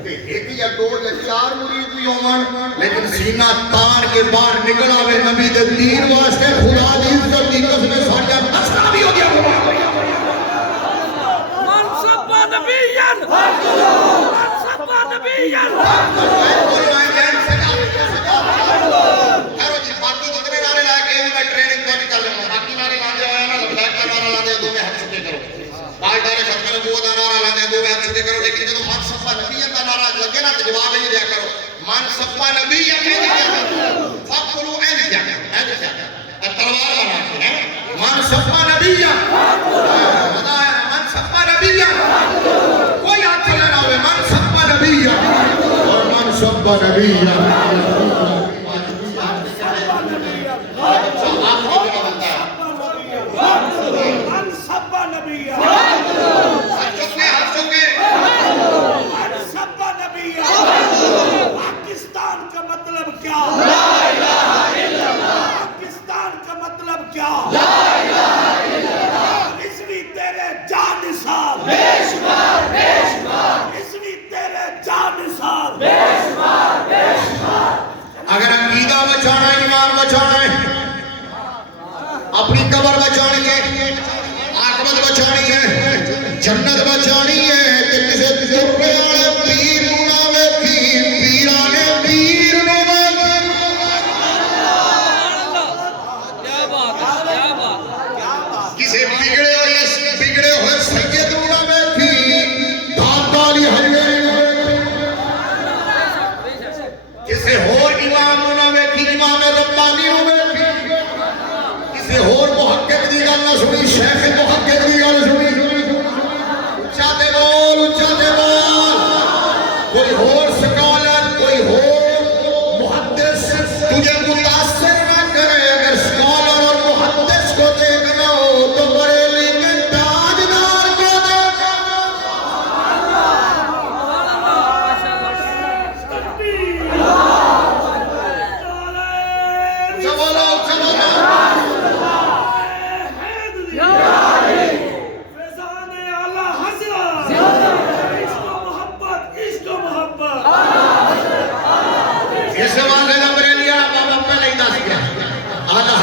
تے ایک یا دو یا چار مرید بھی ہون لیکن سینہ تان کے باہر نکل آوے نبی دے دین واسطے خدا دی عزت دی قسم ساڈا مسئلہ بھی ہو گیا منصب نبیان سب نبی پاکستان کا مطلب کیا پاکستان کا مطلب کیا رضوی تیرے جان نثار رضوی تیرے جان نثار اگر عقیدہ بچانا ایمان بچانا ہے اپنی قبر بچانی ہے عاقبت بچانی ہے جنت بچانی ہے تے کسے ترے والے پیر نوں نہ ویکھی پیرانے پیر نوں نہ کسے بگڑے ہوئے سید نوں نہ ویکھی دھاتا علی حجویری نوں کسے ہور امام نوں نہ ویکھی امام ربانی نوں ویکھی کسے ہور محقق دی گل نہ سنی شیخ محقق دی گل سنی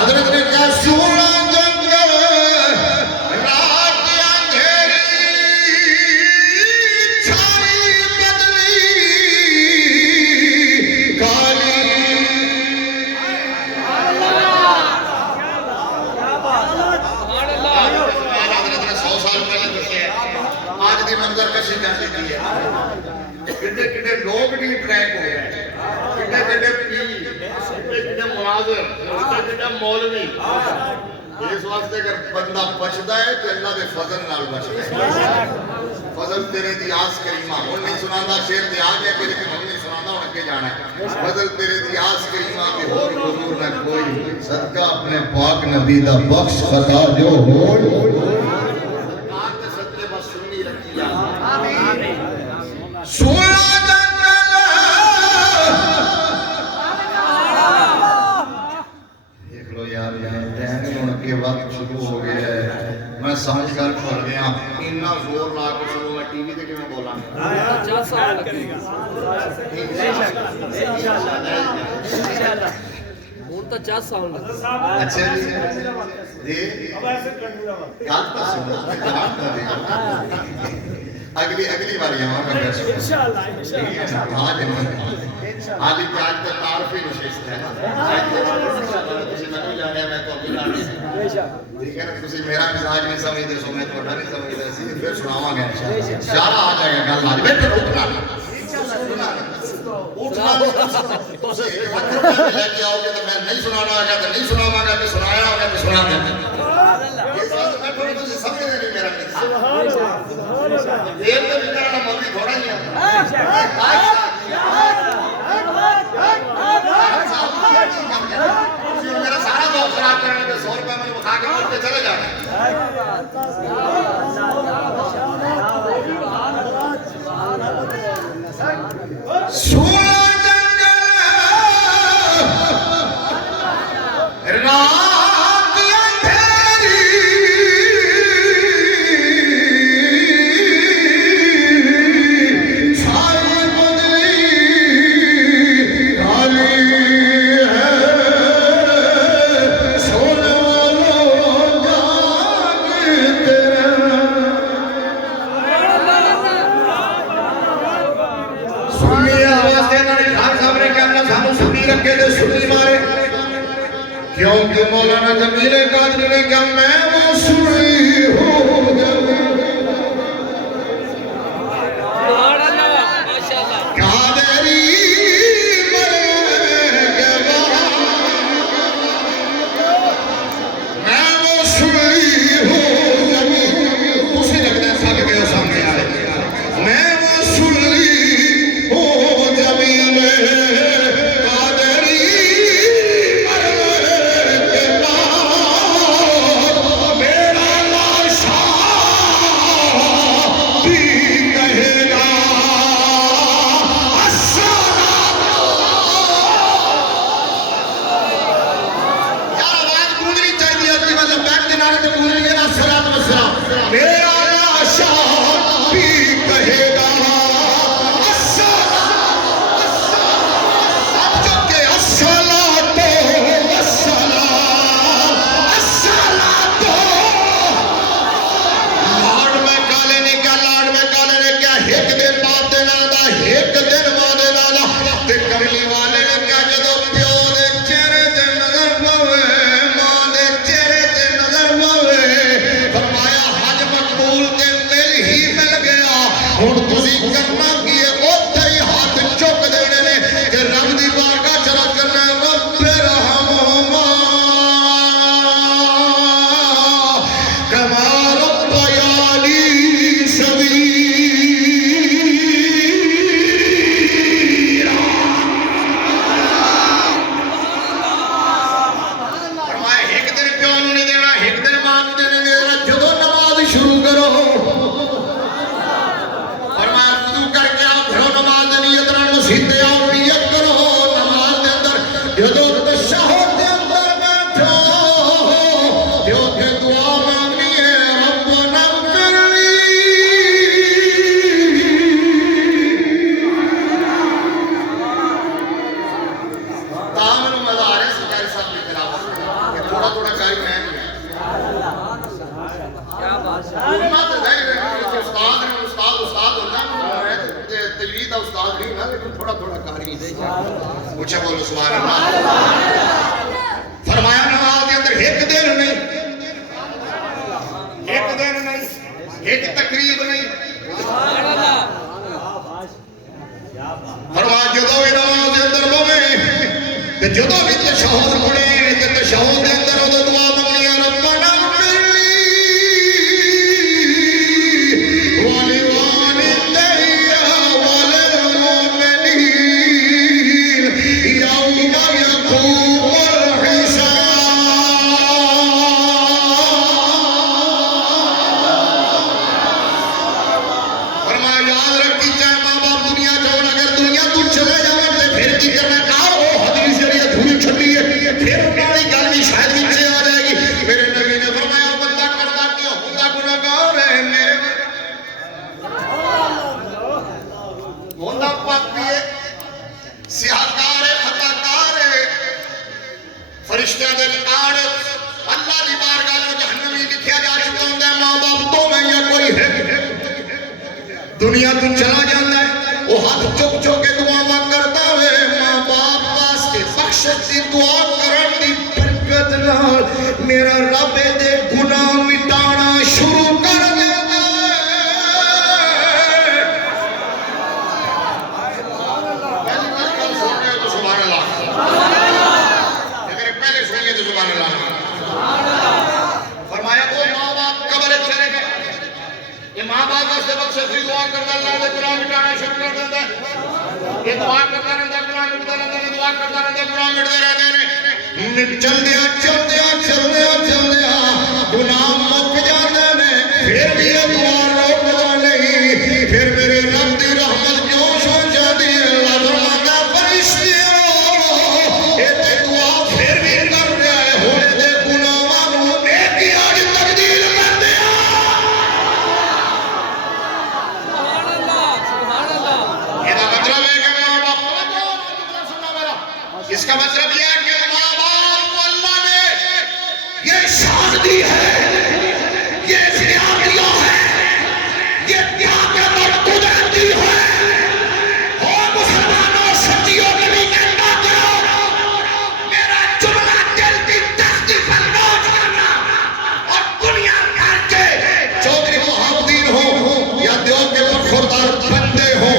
حضرت نے کہا سونا جنگل رات اندھیری چھائی بدلی کالی حضرت نے 100 سال پہلے دسے آج دی منظر کشی کر دیتی ہے کتنے کتنے لوگ بھی ٹریک ہو گئے کتنے کتنے پیر کتنے کتنے مناظر کتنے کتنے مولوی اس واسطے اگر بندہ بچتا ہے تو اللہ دے فضل نال بچتا ہے فضل تیرے دی آس کریمہ ہن نہیں سناندا شعر تے آ گیا کہ لیکن ہم نہیں سناندا ہن اگے جانا ہے فضل تیرے دی آس کریمہ کہ ہور حضور نہ کوئی صدقہ اپنے پاک نبی دا بخش خطا جو ہو سرکار تے صدقے بس سنی رکھی جا آمین سونا جنگل دیکھ لو یار ٹائم کے وقت شروع ہو گیا ہے میں سمجھ کر پڑھ رہا اتنا زور لا کے شروع میں ٹی وی تے کیوں بولاں اچھا جی اگلی باری آواں گا انشاءاللہ ہاں جی علی پیاج کا تعارف ہی نشست ہے تسی میں نہیں جانے میں تو ابھی جانے ٹھیک ہے نا تسی میرا مزاج نہیں سمجھتے سو میں تھوڑا نہیں سمجھتا سی پھر سناواں گا انشاءاللہ اشارہ آ جائے گا گل آج بیٹھو اٹھنا اٹھنا تو سے ایک وقت لے کے آؤ گے تو میں نہیں سنانا آگا تو نہیں سناواں گا تو سنایا ہوگا تو سنا دیں اس وقت میں تھوڑا تسی سمجھے نہیں میرا دیر تو بھی کرنا مولوی تھوڑا ہی ہے میرا سارا دوست خراب کرنے میں 100 روپے میں کھا کے موڑ کے چلے جانا سونا جنگل رات اندھیری چھائی بدلی کالی ہے سونے والوں جاگتے سنی آواز دینا نے خان صاحب نے کہا اللہ سانو سنی رکھے دے سنی مارے کیونکہ مولانا جمیل قادری نے کہا میں وہ سنی ہوں قادری مرے کے بعد میں وہ سنی ہوں اسی لگتا ہے ساتھ گئے سامنے آئے میں وہ سنی فرمایا حج مکہ سبحان اللہ. فرمایا نماز دے اندر ایک دن نہیں، ایک دن نہیں، ایک تقریب نہیں. فرمایا جدو بھی نماز دے اندر بوے تے جدو بھی تشہد پڑھے تے تشہد دے اندر ادو دعا مانگنی ہے ربنا اغفر لی ولوالدی وللمؤمنین یوم یقوم الحساب. فرمایا یاد رکھی چاہے ماں باپ دنیا جاؤ اگر دنیا تو چلے جاؤ تے پھر کی کرنا آؤ حدیث جڑی دھوڑی چھٹی ہے پھر اپنی گل بھی شاید نیچے آ جائے گی. میرے نبی نے فرمایا بندہ کرتا کیوں ہوتا گناہگار ہے میرے ہوتا پاکی ہے سیاہکار ہے خطاکار ہے فرشتہ دے ریکارڈ اللہ دی بارگاہ میں جہنمی لکھیا جا چکا ہوندا ہے. ماں باپ تو میں یا کوئی ہے دنیا تو چلا جاتا ہے وہ ہاتھ چک چک کے دعا کرتا ہے ماں باپ واسطے بخشش دی دعا کرن دی برکت نال میرا رب دے گناہ مٹانا شروع کر دیتا ہے. سبحان اللہ. اگر پہلے سن لیں تو سبحان اللہ. فرمایا وہ ماں باپ قبر چلے گئے یہ ماں باپ واسطے بخشش دی دعا کرتا اللہ دے گناہ مٹانا شروع کر دیتا ہے. یہ دعا کرتا رہتا گناہ مٹتا رہتا ہے دعا کرتا رہتا گناہ مٹتے رہتے ہیں. چل دیا چل دیا چل دیا چل دیا گناہ مک جاتے ہیں پھر بھی یہ دعا روکتا نہیں. پھر میرے رب دی رحمت جوش ہو جاتی ہے. اللہ فرماتا فرشتیوں یہ دعا پھر بھی کر رہا ہے ہونے دے گناہاں نوں نیکی وچ تبدیل کر دیا. اس کا مطلب یہ ہے کہ ماں باپ کو اللہ نے یہ شان دی ہے یہ اختیار دیا ہے یہ طاقت اور قدرت دی ہے. اور مسلمانوں سچیوں کے بھی کہنا کرو میرا جملہ دل کی تختی پر نوٹ کرنا اور دنیا بھر کے چودھری محمدین ہوں یا دیو کے برخوردار بندے ہوں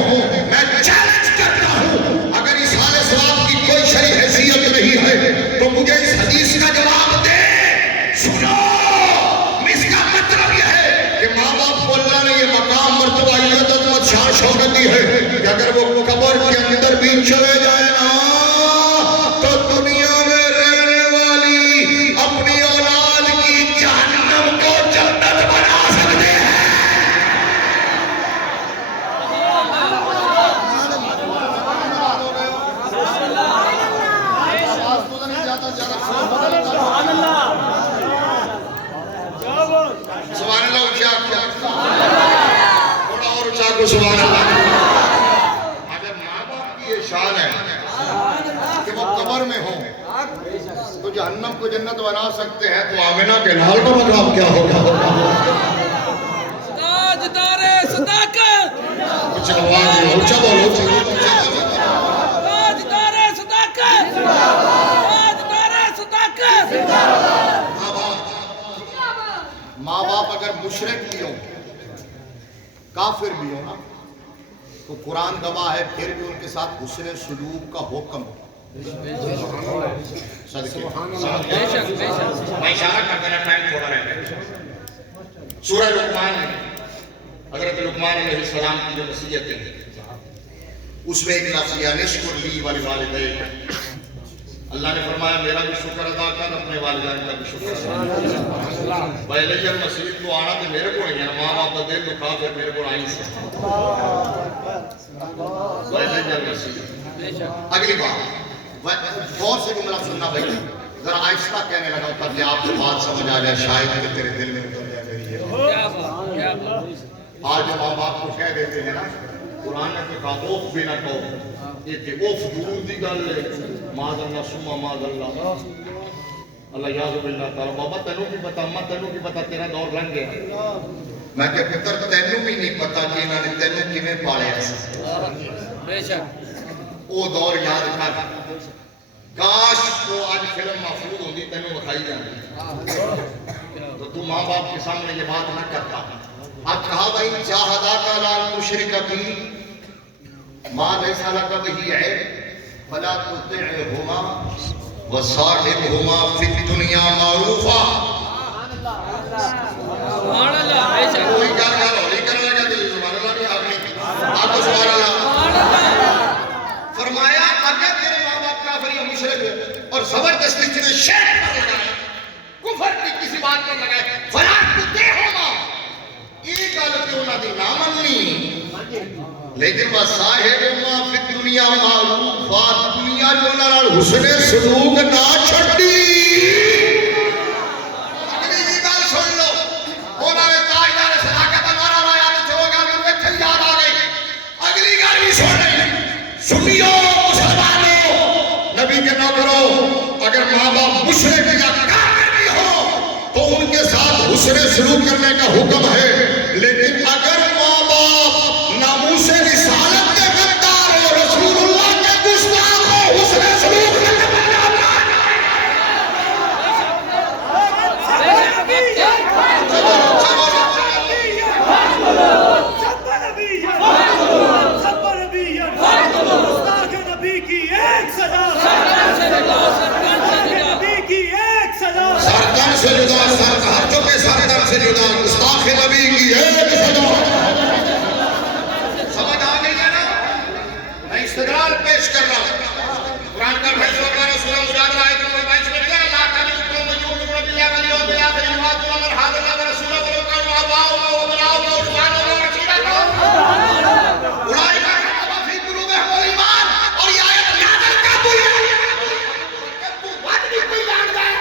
میں چیلنج کرتا ہوں اگر اس حال سواب کی کوئی شرعی حیثیت نہیں ہے تو مجھے اس حدیث کا جواب دے. سنو اس کا مطلب یہ ہے کہ ماں باپ کو اللہ نے یہ مقام مرتبہ عزت شان شوکت دی ہے کہ اگر وہ قبر کے اندر بھی چلے جائے نا تو دنیا میں رہنے والی اپنی اولاد کی جہنم کو جنت بنا سکتے ہیں. سبحان اللہ کیا تھوڑا اور اچھا کو سبحان اللہ. اگر ماں باپ کی یہ شان ہے کہ وہ قبر میں ہوں تو جہنم کو جنت بنا سکتے ہیں تو آمنہ کے لال کا مقام کیا ہوگا؟ تاجدار صداقت کچھ آواز نہیں اونچا بولو تاجدار صداقت تاجدار صداقت. ماں باپ اگر مشرک بھی ہوں کافر بھی ہوں نا تو قرآن گواہ ہے پھر بھی ان کے ساتھ حسن سلوک کا حکم. صدقے میں اشارہ کر دینا ٹائم تھوڑا رہتا ہے. سورہ لقمان میں حضرت لقمان علیہ السلام کی جو نصیحت ہے اس میں ایک لفظ ہے نشکر لی والوالدین. اللہ نے فرمایا میرا بھی شکر ادا کر اپنے والدین کا بھی شکر ادا کر. بھائی مسجد کو آنا تو میرے کو نہیں ہے ماں باپ کا دل دکھا پھر میرے کو آئی سے. اگلی بات غور سے جملہ سننا بھائی ذرا آہستہ کہنے لگا تاکہ آپ کو بات سمجھ آ جائے شاید کہ تیرے دل میں اتر جائے میری ہے. آج جو ماں باپ کو کہہ دیتے ہیں نا قرآن نے کہا اوف بھی نہ کہو یہ کہ اوف دور دی گل ہے ماذ اللہ سما ماذ اللہ اللہ یاذ باللہ تعالی. بابا تینوں کی پتا اماں تینوں کی پتا تیرا دور لنگ گیا. میں کہ پتر تینوں بھی نہیں پتا کہ انہوں نے تینوں کیویں پالیا سی. بے شک وہ دور یاد کر کاش وہ آج فلم محفوظ ہوتی تینوں بکھائی جاتی تو تو ماں باپ کے سامنے یہ بات نہ کرتا. اب کہا بھائی جاہداک علی ان تشرک بی ما لیس لک بہ علم فلا تطعهما وصاحبهما فی الدنیا معروفا. سبحان اللہ بے شک کوئی کیا ہولی کرنے لگا تو سبحان اللہ نہیں آگے آپ تو سبحان اللہ. سبحان اللہ فرمایا اگر تیرے ماں باپ کافر یا مشرک ہے اور زبردستی تجھے شرک پر لگائے کفر کی کسی بات پر لگائے فلا تطعهما یہ گل تے انہاں دی نہ مننی لیکن وصاحبهما فی الدنیا معروفا دنیا جو انہاں نال حسن سلوک نہ چھڈی. اگلی بھی گل سن لو انہاں نے تاجدار صداقت کا نعرہ لایا تو جو گل میں بیٹھے یاد آ گئی. اگلی گل بھی سن لیں سنیو مسلمانوں نبی کے نوکروں اگر ماں باپ مشرک یا کافر بھی ہو تو ان کے ساتھ حسن سلوک کرنے کا حکم ہے. لیکن اگر ماں باپ ناموس رسالت کے غدار ہو رسول اللہ کے گستاخ ہو حسن سلوک نہ کرنا نبی کی ایک سزا سرکار سے جدا سرکار جو کہ سرکار سے جدا گستاخ نبی کی ایک سزا. سمجھ آ گئی ہے نا؟ میں استدلال پیش کر رہا ہوں. قرآن کا فیصلہ کرنا سورہ مجادلہ آیت نمبر 22 میں کیا اللہ تعالی کو یؤمنون باللہ والیوم الآخر یوادون من حاد اللہ ورسولہ ولو کانوا آباءهم وابناءهم واخوانهم وعشیرتهم اولئک کتب فی قلوبہم الایمان. اور یہ آیت نازل کب ہوئی ہے؟ تو بات بھی کوئی جانتا ہے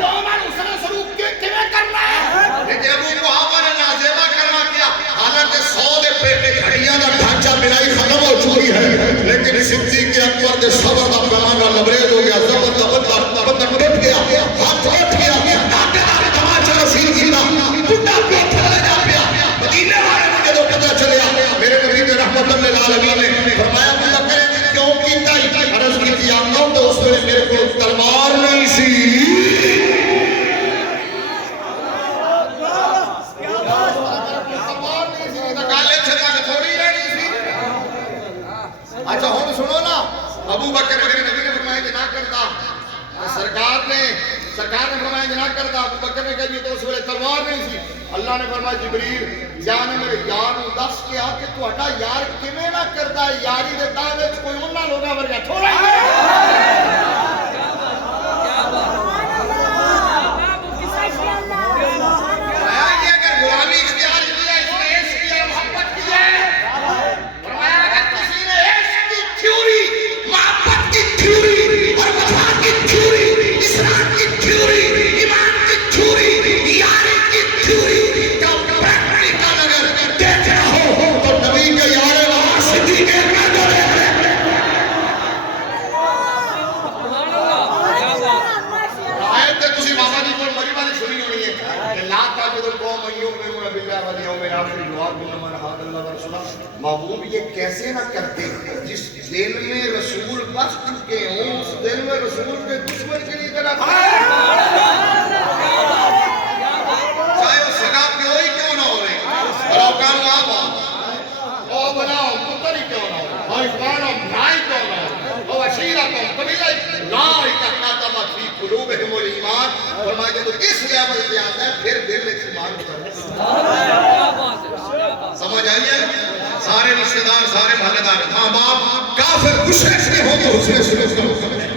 یومن حسن سلوک کیویں کرنا ہے. لیکن ابو محمد نے نازیبہ کروا کیا حالانکہ 100 دے پیٹے گھڑیاں کا ڈھانچہ ملائی ختم ہو چکی ہے. لیکن صدیق اکبر دے صبر دا پیمانہ لبریز ہو گیا. زبر دا بندہ ٹوٹ گیا ہاتھ ٹوٹ گیا ڈاٹے دا تماچا نصیب کیتا بڈھا پیو تھلے جا پیا. مدینے والے کو جدوں پتہ چلیا میرے نبی کے رحمت للعالمین نے فرمایا ابو بکر نے کیوں کیتا عرض کی یا نو تو اس ویلے میرے کو تلوار نہیں سی. اچھا ہوں سنو نا ابو بکر میرے نبی نے فرمایا کہ نہ کرتا سرکار نے فرمایا کہ نہ کرتا. ابو بکر نے کہا تو اس ویلے تلوار نہیں سی. اللہ نے فرمایا جبریل جا نے میرے یار نو دس کیا کہ تہاڈا یار کیویں نہ کردا ہے یاری دے داں وچ کوئی انہاں لوگاں ورگا تھوڑا ہی محبوب یہ کیسے نہ کرتے جس دل میں رسول بس چکے ہوں اس دل میں رسول کے دشمن کے لیے غلط چاہے وہ سگا پیو ہی کیوں نہ ہو رہے اور کام او بناؤ پتر ہی کیوں نہ ہو اور اخوانوں بھائی کیوں نہ ہو اور عشیرتوں قبیلہ لا کاتب فی قلوبہم الایمان. فرمایا جب اس لیول پہ آتا ہے پھر دل میں ایمان اترتا. سمجھ آئیے سارے رشتہ دار سارے محلے دار ماں باپ کافر مشرک سے ہو تو حسن سلوک کا حکم ہے.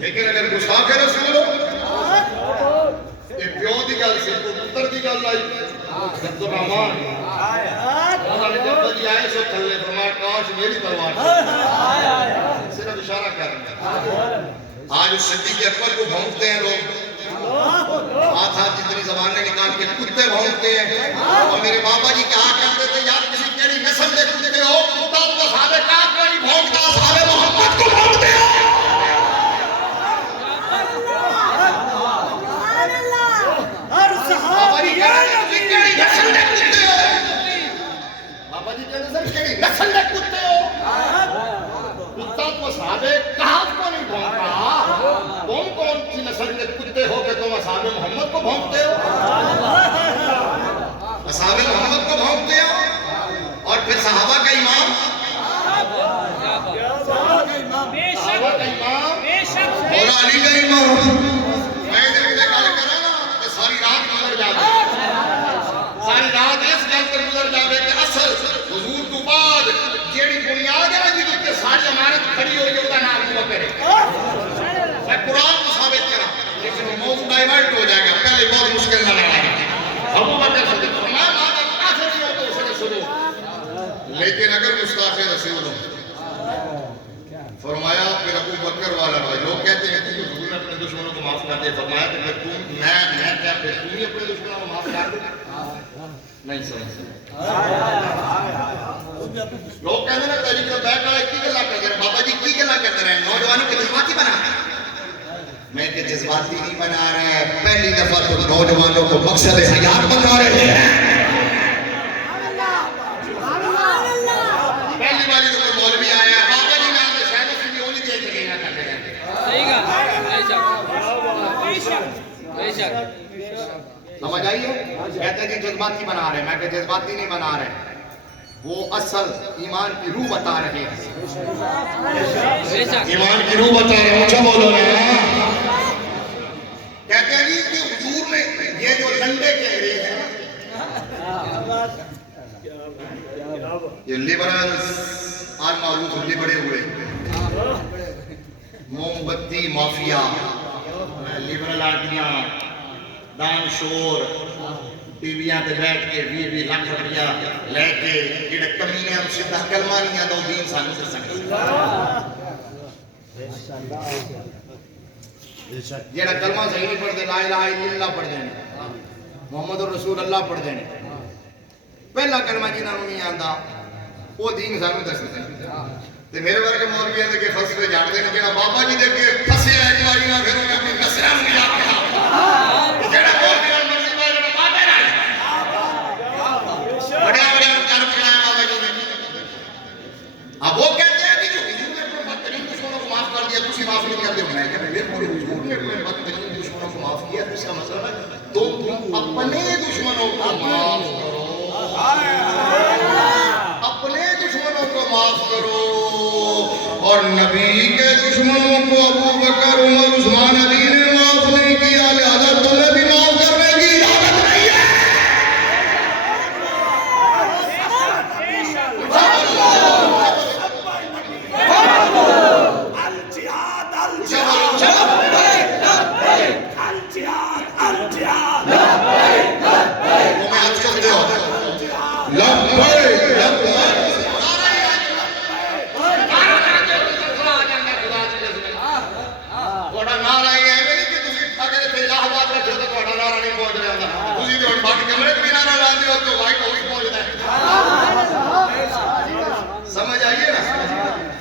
لیکن اگر گستاخ رسول ہو یہ پیو دی گل سے پتر دی گل آئی عبد الرحمان اللہ نے جب بجی آئے سو تھلے فرمایا کاش میری تلوار صرف اشارہ کر رہے ہیں. آج اس صدیق اکبر کو بھونکتے ہیں لوگ ہاتھ ہاتھ جتنی زبانیں نکال کے کتے بھونکتے ہیں. اور میرے بابا جی کہا کرتے تھے یار کسی کیڑی نسل دے کتے ہو کتا تو صحابہ کاف کو نہیں بھونکتا صحابہ محمد کو بھونکتے ہو. بابا جی کہتے ہیں کیڑی نسل دے کتے ہو بابا جی کہتے ہیں کیڑی نسل دے کتے ہو کتا تو صحابہ کاف کو نہیں بھونکتا قسم کے کتے ہو کہ تم اصحاب محمد کو بھونکتے ہو، اصحاب محمد کو بھونکتے ہو، اور پھر صحابہ کا امام، صحابہ کا امام مولا علی کا امام. میں ادھر ادھر گل کرا نا تو ساری رات گزر جاتی، ساری رات اس گل پر گزر جاوے کہ اصل حضور تو بعد جیڑی بنیاد ہے نا جس تے ساری عمارت کھڑی ہوئی ہے، نام ابو بکر ہے. میں قرآن کو ثابت کرا لیکن وہ موضوع ڈائیورٹ ہو جائے گا. پہلے بہت مشکل نہ لگا ابو بکر صدیق فرمایا ماں کافر نہیں ہو تو اس نے سنو، لیکن اگر گستاخ رسول ہو فرمایا پھر ابو بکر والا رہا. لوگ کہتے ہیں کہ حضور نے اپنے دشمنوں کو معاف کر دیا، فرمایا کہ میں کیا پھر تم ہی اپنے دشمنوں کو معاف کر دے؟ نہیں سمجھ. لوگ کہتے ہیں تاریخ کا بیٹھ والا کی گلا کرتے رہے، بابا جی کی گلا کرتے رہے، نوجوانوں کے جذباتی بنا رہے. میں کہ جذباتی نہیں بنا رہے، پہلی دفعہ تو نوجوانوں کو مقصد حیات بنا رہے ہیں. پہلی باری تو کوئی مولوی آیا بابا جی نام میں شاید اسی بھی دیکھ لگے گا کرنے ہیں. صحیح کہا، بے شک بے شک. سمجھ آئیے؟ کہتے ہیں کہ جذباتی بنا رہے ہیں، میں کہ جذباتی نہیں بنا رہے، وہ اصل ایمان کی روح بتا رہے ہیں. بے شک ایمان کی روح بتا رہے ہیں. اچھا بولو نا. کہتے ہیں کہ حضور نے یہ جو لنڈے کے انگریز ہیں یہ لیبرلز آج معروف لبڑے ہوئے موم بتی مافیا، لیبرل آدمیاں دان شور ٹی ویاں تے بیٹھ کے 20 لاکھ روپیہ لے کے جڑے کمینے ہم سیدھا کلمہ نہیں آتا وہ دین سانو سے سکتے جڑا کلمہ صحیح نہیں پڑھ دے لا الہ الا اللہ پڑھ دینے محمد رسول اللہ پڑھ دینے پہلا کلمہ جنہاں نہیں آتا وہ دین سانو دستے تے میرے ورگے مولوی ہیں کہ فصل پہ جاڑ دینے جڑا بابا جی دے کے پھسے ہے جواری نہ پھر انہیں اپنی کسرہ نہیں آتے جڑا مولوی اور مرضی پہ جڑا بابا رہا بڑے بڑے کر پڑھائے بابا جی نے. اب وہ کہتے ہیں کہ جو حضور نے اپنے بدترین دشمنوں کو معاف کر دیا تو اسی معاف نہیں کرتے ہو. میں کہتے ہیں پورے حضور نے اپنے بدترین دشمنوں کو معاف کیا تو اس کا مطلب ہے تو تم اپنے دشمنوں کو معاف کرو، اپنے دشمنوں کو معاف کرو. اور نبی کے دشمنوں کو ابو بکر عمر عثمان علی نے معاف نہیں کیا، لہذا تمہیں بھی معاف کرنے کی اجازت نہیں ہے. تمہیں آج کل دے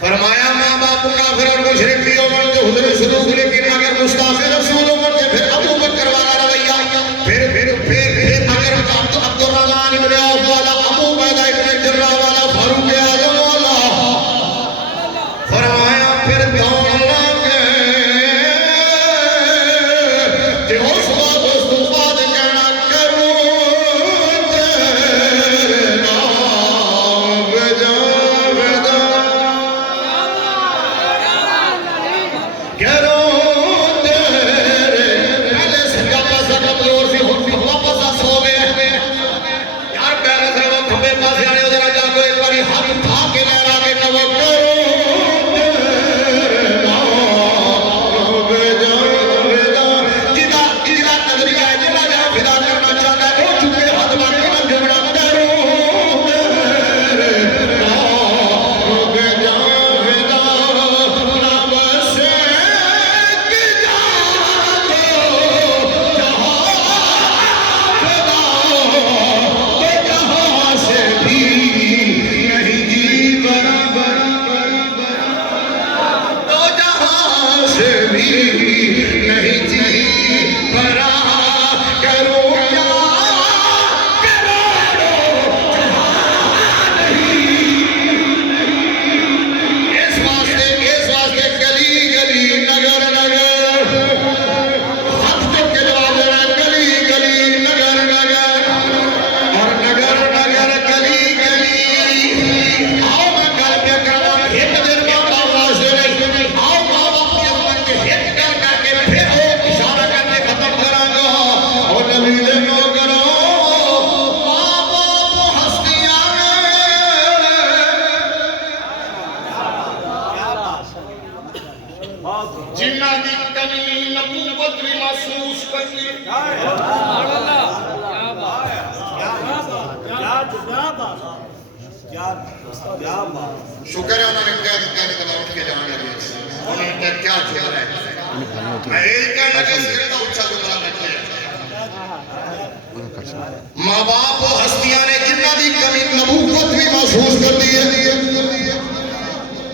فرمایا ماں باپ کافر اور مشرک بھی عمر جو حضور سلوک لیکن اگر مصطفیٰ رسول عمر سے پھر ابو بکر والا رویہ پھر اگر عبد الرحمن ابن عوف والا ابو عبیدہ ابن جراح والا فاروق اعظم والا فرمایا پھر دوڑنا گئے کہ اس بات اس تو بعد کہنا کروں تیرے نام بجا بننے سبحان اللہ کیا بات شکر ہے انہوں نے کہنے کے بعد اٹھ کے جانے لگے انہوں نے کہا کیا جملہ ہے میں یہی کہنا کہ اس کا اچھا جملہ بیٹھے ماں باپ و ہستیاں نے جنہ دی کمی نبوت بھی محسوس کر دی ہے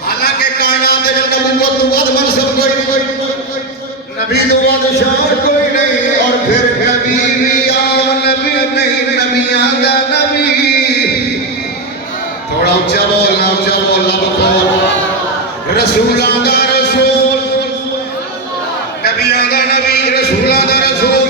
حالانکہ کائنات میں نبوت تو بعد منصب کوئی نہیں نبی تو بعد شان کوئی نہیں اور پھر کبھی بھی نبی نہیں نبی آگا نبی تھوڑا اچھا بولنا لب کھول رسول آگا رسول نبی آگا نبی رسول آگا رسول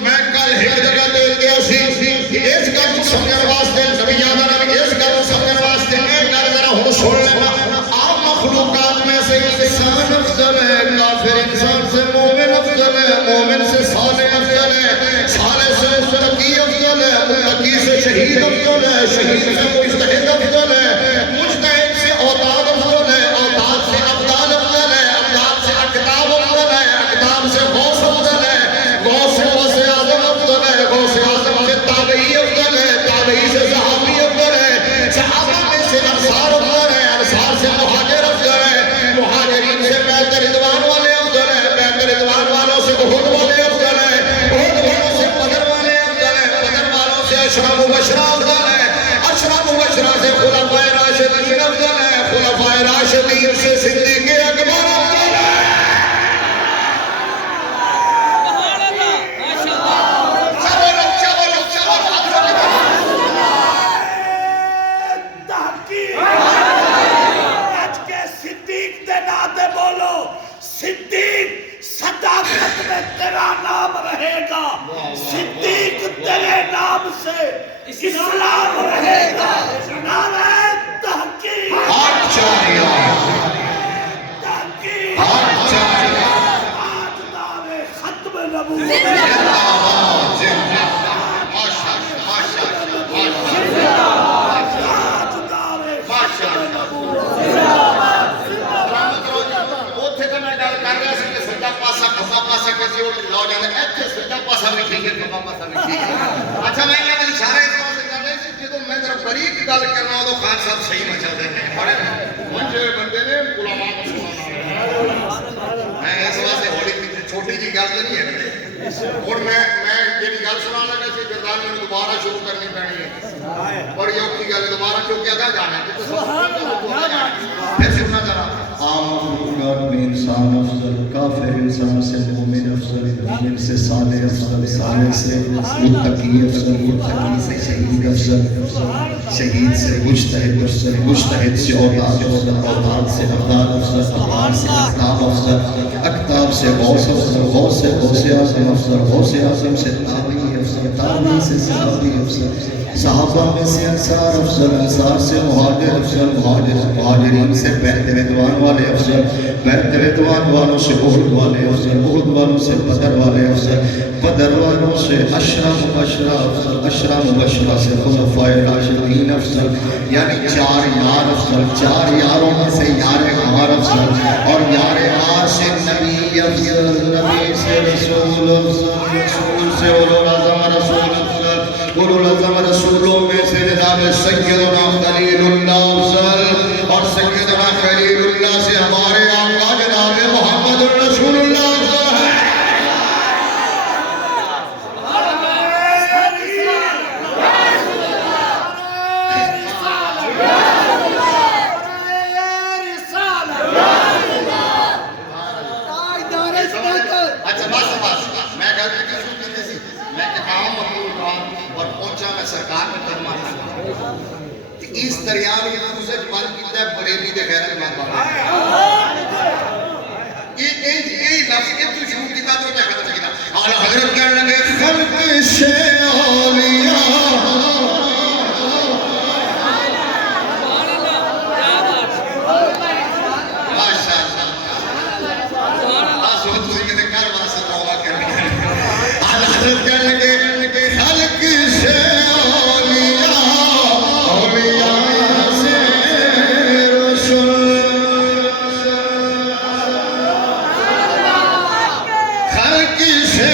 میں کل ایک جگہ دے گیا سی اس گل کو سمجھن واسطے نبی آگا نبی اس گل کو سمجھن واسطے ایک گل ذرا ہن سن لینا آپ مخلوقات میں سے انسان افضل ہے کافر انسان سے مومن افضل ہے مومن سے صالح افضل ہے صالح سے متقی افضل ہے متقی سے شہید افضل ہے شہید سے مجتہد افضل ہے مجتہد سے اوتاد افضل ہے اوتاد سے ابدال افضل ہے ابدال سے اقدام افضل ہے اقدام سے غوث افضل ہے غوث سے غوث اعظم افضل ہے غوث اعظم سے تابعی افضل ہے تابعی سے صحابی افضل ہے صحابہ میں سے انصار افضل ہے انصار سے مہاجر افضل ہے مہاجرین سے بیعت رضوان والے افضل ہے بیعت رضوان والوں سے احد والے افضل ہے احد والوں سے بدر والے افضل ہے بدر والوں سے اشرا مبشرہ افضل ہے اشرا مبشرہ سے خلفائے راشدین افضل ہے خلفائے راشدین سے صدیق اکبر افضل ہے سبحان اللہ ماشاءاللہ تحقیق آج کے صدیق دے ناتے بولو صدیق صداقت میں تیرا نام رہے گا صدیق تیرے نام سے اسلام رہے گا نعرہ تحقیق تحقیق تاجدار ختم نبوت ਉੱਥੇ ਤਾਂ ਮੈਂ ਗੱਲ ਕਰ ਰਿਹਾ ਸੀ ਕਿ ਸੱਜਾ ਪਾਸਾ ਖੱਬਾ ਪਾਸਾ ਕਿਸੇ ਉਹ ਲਾ ਜਾਂਦਾ ਇੱਥੇ ਸੱਜਾ ਪਾਸਾ ਵੀ ਠੀਕ ਹੈ ਖੱਬਾ ਪਾਸਾ ਵੀ ਠੀਕ ਹੈ ਅੱਛਾ ਮੈਂ ਇਹਨਾਂ ਦਾ ਇਸ਼ਾਰਾ ਇਸ ਵਾਸਤੇ ਕਰ ਰਿਹਾ ਸੀ ਜਦੋਂ ਮੈਂ ਜਰਾ ਬਰੀਕ ਗੱਲ ਕਰਨਾ ਉਦੋਂ ਖਾਨ ਸਾਹਿਬ ਸਹੀ ਮਚਲਦੇ ਨੇ ਬੜੇ ਮੰਝੇ ਬੰਦੇ ਨੇ ਗੁਲਾਮਾਂ ਨੂੰ ਸੁਣਾਉਣਾ ਮੈਂ ਇਸ ਵਾਸਤੇ ਹੌਲੀ ਛੋਟੀ ਜੀ ਗੱਲ ਨਹੀਂ ਹੈ ਹੁਣ ਮੈਂ ਜਿਹੜੀ ਗੱਲ ਸੁਣਾਉਣ ਲੱਗਾ ਸੀ ਗਰਦਾਨ ਮੈਨੂੰ ਦੁਬਾਰਾ ਸ਼ੁਰੂ ਕਰਨੀ ਪੈਣੀ ਹੈ بڑی اوکھی گل دوبارہ چوکیا تھا جانا ہے پھر سننا ذرا عام مخلوقات میں انسان افضل کافر انسان سے مومن افضل مومن سے صالح افضل صالح سے متقی افضل متقی سے شہید افضل شہید سے مجتہد افضل مجتہد سے اوتاد افضل اوتاد سے ابدال افضل ابدال سے اقتاب افضل اقتاب سے غوث افضل غوث سے غوث اعظم افضل غوث اعظم سے تابعی افضل تابعی سے صحابی افضل صحابہ میں سے انصار افضل انصار سے مہاجر افضل مہاجرین سے بیعت رضوان والے افضل بیعت رضوان والوں سے احد والے افضل احد والوں سے بدر والے افضل بدر والوں سے اشرا مبشرہ افضل اشرا مبشرہ سے خلفائے راشدین افضل یعنی چار یار افضل چار یاروں میں سے یار غار افضل اور یار غار سے نبی افضل نبی سے رسول افضل رسول سے اولو العظم رسول افضل اولو العظم رسولوں میں سے جناب سیدنا خلیل اللہ افضل اور سیدنا خلیل اللہ سے ہمارے آقا جناب محمد رسول اللہ افضل ہے اچھا بس میں گھر میں کیوں کہتے سی میں عام مخلوقات اور پہنچا میں سرکار میں کرما تھا اس دریا میں اسے بند کیتا ہے بریلی دے غیرت مند بابا یہ لفظ کے تو شروع کیتا تو کیا ختم کیتا اعلی حضرت کہنے لگے خلق سے اولیاء خلق سے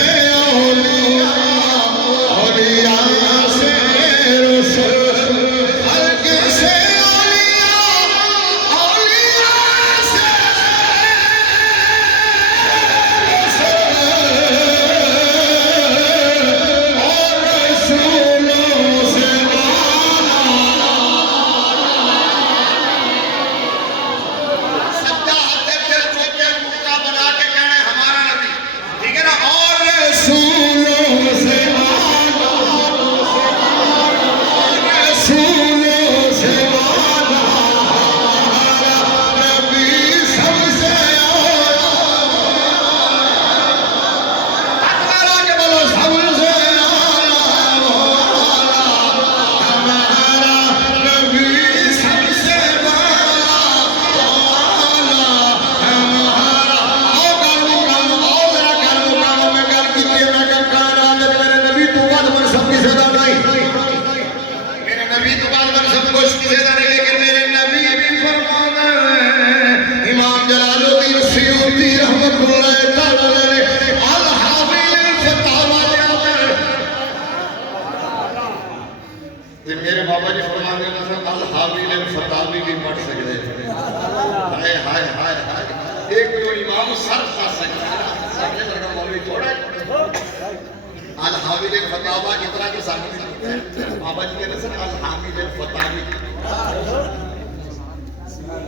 الحامل الفتاوی کی طرح جو سامنے بابا جی کہتے ہیں الحامل الفتاوی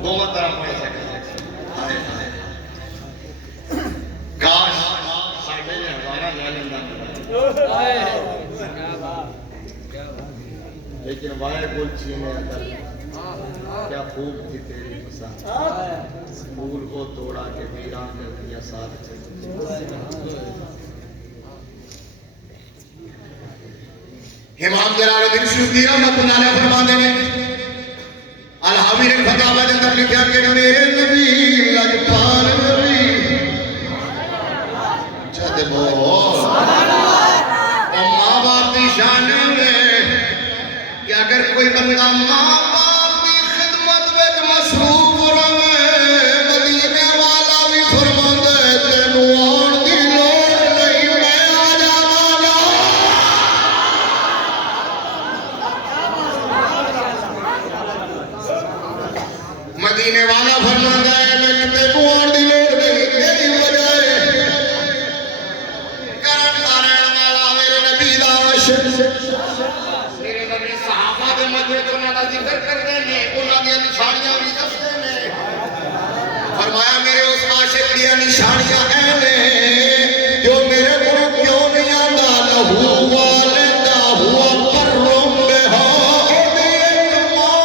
دونوں طرح پڑھ سکتے کاش ساڑھے نے ہمارا لے لیندہ لیکن وائے گل چینے اندر کیا خوب تھی تیری پسند پھول کو توڑا کے ویران کر دیا ساتھ چلے امام جلال الدین سیوطی رحمۃ اللہ علیہ فرماتے ہیں الحاوی نے فتاوی کے اندر لکھا کہ میرے نبی لجپال نبی چاہتے بہت اور ماں باپ کی شان میں کہ اگر کوئی بندہ ماں باپ کی خدمت میں مصروف رہے مدینے والا بھی فرماتا ہے تینوں آن دی لوڑ نہیں میں آ جاواں مدینے والا فرماتا ہے میں تینوں آن دی لوڑ نہیں میری وجہ ہے کرن دا رہن والا میرے نبی دا عاشق میرے نبی صحابہ دے مجھے تو انہاں دا ذکر کرتے ہیں انہاں دی نشانیاں بھی دستے ہیں فرمایا میرے اس عاشق دی نشانیاں ہیں جو میرے کو کیوں نہیں آندا لہو والدہ ہوا پرم بہا اودی ایک ماں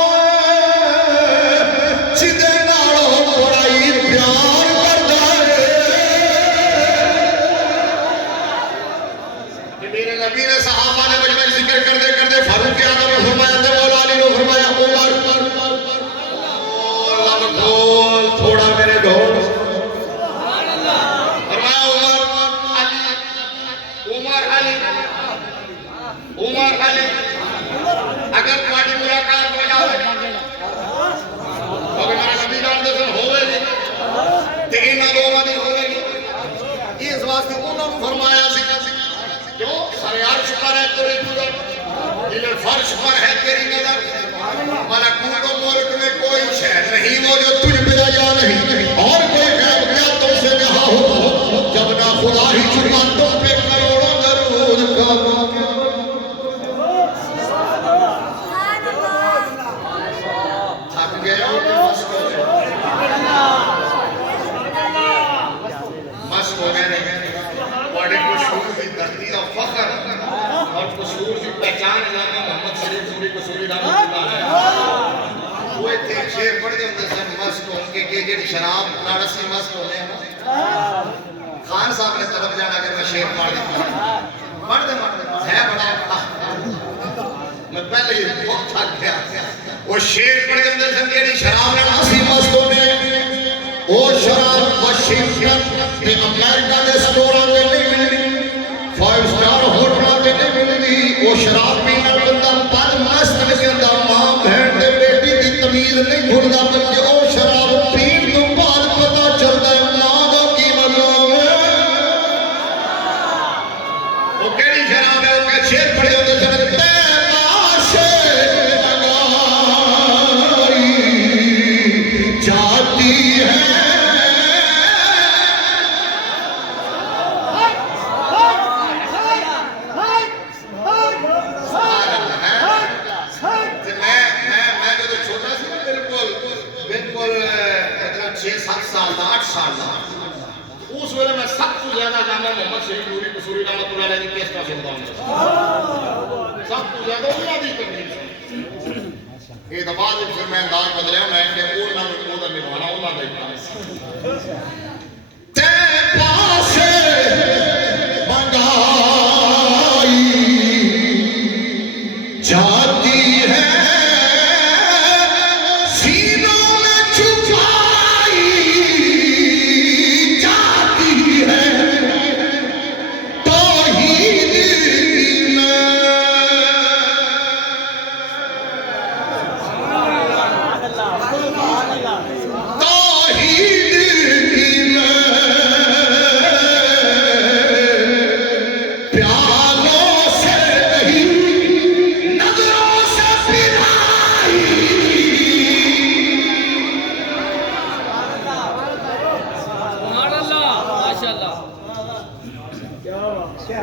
جدے نالوں بڑائی پیار کردا ہے کہ میرے نبی نے صحابہ نے مجھ میں ذکر کرتے کرتے فاروق اعظم نے فرمایا تھے مولا علی نے فرمایا عمر لب کھول تھوڑا میرے ڈھول فرمایا عمر علی اگر تمہاری ملاقات ہو جائے اگر میرا نبی جان دسن ہوئے گی تو انہاں دونوں دی ہوئے گی اس واسطے انہوں نے فرمایا سی جو سارے عرش پر ہے تیری نظر جنہیں فرش پر ہے تیری نظر ملکوت و ملک میں کوئی شہر نہیں وہ جو تجھ پہ آیا نہیں اور کوئی غیب کیا تم سے کہا ہو جب نہ خدا ہی چھپا تم پہ کروڑوں درود کا تھک گئے ہو کہ مشق ہو گئے نہیں بڑے قصور کی دھرتی کا فخر اور قصور کی پہچان علامہ محمد شریف پوری قصوری رحمت اللہ علیہ وہ ایک شیر پڑھ دے ہوتے سن مست ہوں کہ جیڑی شراب نارسی مست ہونے ہیں خان صاحب نے طرف جانا اگر میں شیر پڑھ دیتا پڑھ دے ہے بڑا میں پہلے ہی بہت تھک گیا وہ شیر پڑھ دے ہوتے سن جیڑی شراب نارسی مست ہونے وہ شراب واشنگٹن تے امریکہ دے سٹوراں تے نہیں ملدی 5 سٹار ہوٹلاں تے نہیں ملدی وہ شراب پینا بندہ بد مست نہیں ہوندا ماں بہن تے بیٹی دی تمیز نہیں بھولدا بلکہ وہ شراب پین تو بعد پتہ چلدا ہے ماں دا کی مطلب ہے وہ کیڑی شراب ہے وہ کہ شیر پڑھے ہوندے سن تے عاشق مگائی جاتی ہے اس ویلے میں سب کو زیادہ جامع محمد شریف پوری قصوری رحمت اللہ علیہ کی کیسٹا سنتا ہوں سب کو زیادہ انہاں دی تکلیف یہ دبا دے پھر میں انداز بدلیا میں کہ انہاں نے وہ نبھانا انہاں دا ہی تے پاس منگائی جاتی ہے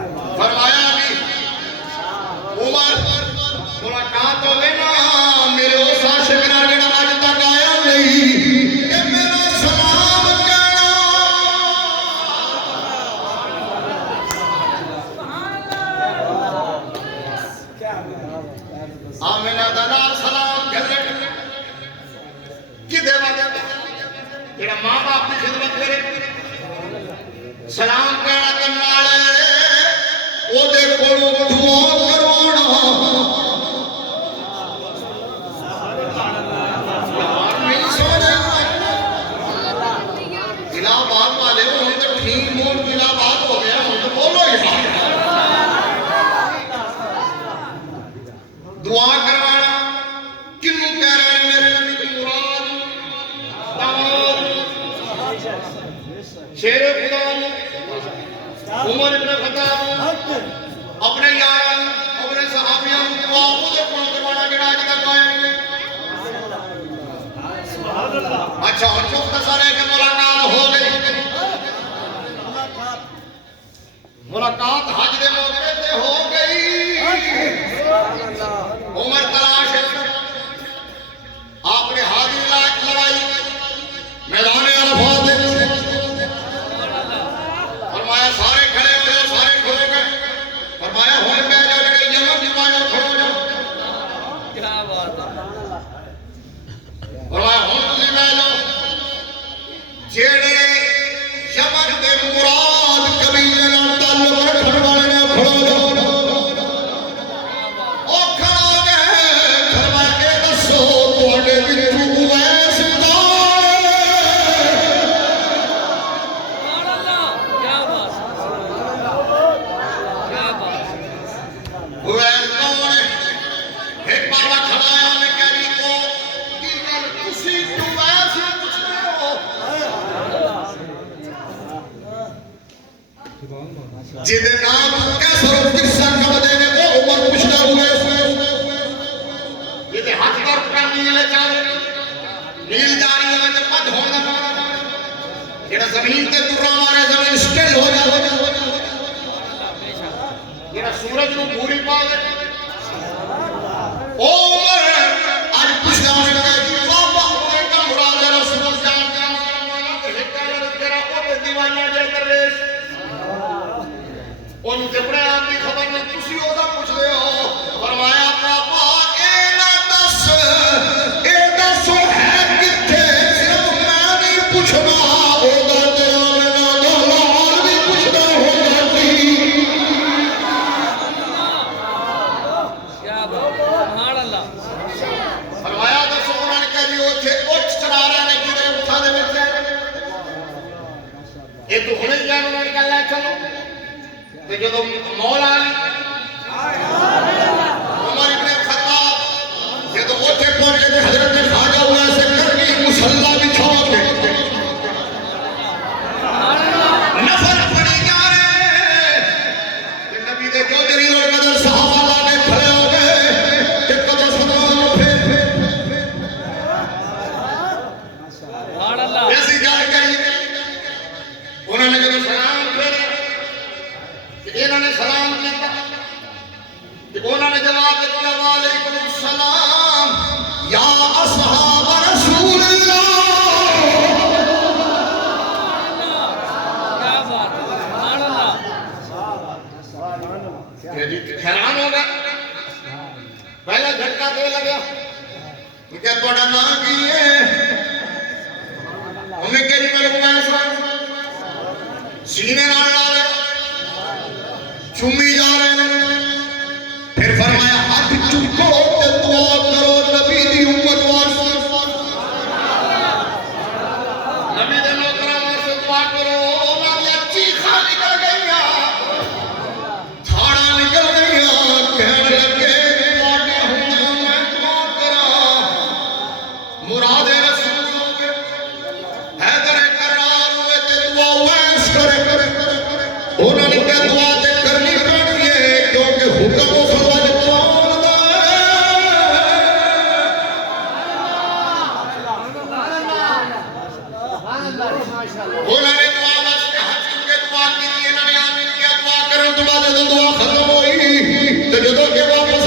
فرمایا عمر ملاقات ہوگی نا میرے اس عاشق نال جڑا اج تک آیا نہیں کہ میرا سلام کہنا آمینہ دا نال سلام کرے کدے واسطے جڑا ماں باپ کی خدمت کرے سلام کہنا کرن والے او دے کولوں دعا کروانا نہیں سونے الہ آباد والے ہوں تو ٹھیک مون الہ آباد ہو گیا ہوں تو بولو یار دعا کروانا کنوں کہہ رہے ہیں میرے نبی کی مراد دعوت شیر خدا عمر ابن خطاب اپنے یار اپنے صحابیوں کو آپ کو کون کروانا جڑا اج تک آیا ہے اچھا اور مختصر ہے کہ ملاقات ہو گئی ملاقات حج دے موقع تے ہو گئی عمر تلاش آپ نے حاضر لڑائی میدان عرفات میں فرمایا سارے کھڑے ہوئے سارے کھڑے گئے فرمایا ہوئے میں جو لڑے یمن دیوانا کھڑو جاؤ کیا بات ہے فرمایا ہوں تسی میں لو جیڑے یمن دے مراد قبیلے نال تعلق رکھن والے نے کھڑو جاؤ او کھڑا گئے فرمایا کہ دسو تواڈے وچوں اویس کون سبحان اللہ کیا بات کیا بات اویس کون ہے ایک بابا کھڑا ہے انہیں کہہ رہی کو کی گل تسی کیوں ویسے پوچھ رہے ہو جدے نام کیسر و قصہ کم دے نے وہ عمر پوچھتا ہوئے جدے ہاتھ پر کا نیل چاہے نیل جاری ہوئے تے پد ہونا پانا جڑا زمین تے ترا مارے زمین سٹل ہو جائے جڑا سورج نو پوری پا دے او عمر اج پوچھتا ہوئے بابا عمر کا مراد رسول جان کا مانا تے ہکا تیرا او دیوانہ دے درویش ان جبڑے آپ کی خبر میں تسی ہوتا پوچھ دے ہو فرمایا پاپا اے نہ دس ہے کتھے صرف میں نہیں پوچھنا ہوگا تیرا میں نہ لال بھی پوچھنا ہوگا کیا بات سبحان اللہ فرمایا دسو انہوں نے کہہ دی اوتھے اٹھ چڑھا رہے نے کدھر اٹھا دے وچ یہ تو ہنے جان انہوں نے کہا لے چلو تو جدو مولا عمر ابن خطاب جدو اوتھے پہنچ گئے حضرت خواجہ ہوئے سے کرنی مصلی بچھا کے نفر پڑی جا رہے کہ نبی دے جو جلیل القدر صحابہ اللہ نے کھڑے ہو گئے کہ قدر سلام پھر سبحان اللہ ایسی گل کری انہوں نے جدو سلام پھیرے انہوں نے سلام کیا انہوں نے جواب دیا وعلیکم السلام یا اصحاب رسول اللہ کیا بات سبحان اللہ حیران ہو گئے پہلا جھٹکا دے لگا کہ تھوڑا نام کی ہے انہیں کہ جی میں لوگ سینے نال لا رہے چومی جا رہے ہیں پھر فرمایا ہاتھ چکو تے دعا کرو نبی دی امت واسطے نبی دے نوکراں واسطے دعا کرو انہاں دی چیخاں نکل گئیاں تھاڑا نکل گئیاں کہن لگے تواڈے ہوندا میں دعا کراں مراد رسول ہوگے حیدر کرار ہوئے تے دعا ویس کرے انہوں نے کہا دعا تے کرنی پڑنی ہے کیونکہ حکم و فرمان کون دا انہوں نے دعا واسطے حج کے دعا کی انہوں نے آمین کیا دعا کرن تو بعد جدوں دعا ختم ہوئی تے جدوں کہ واپس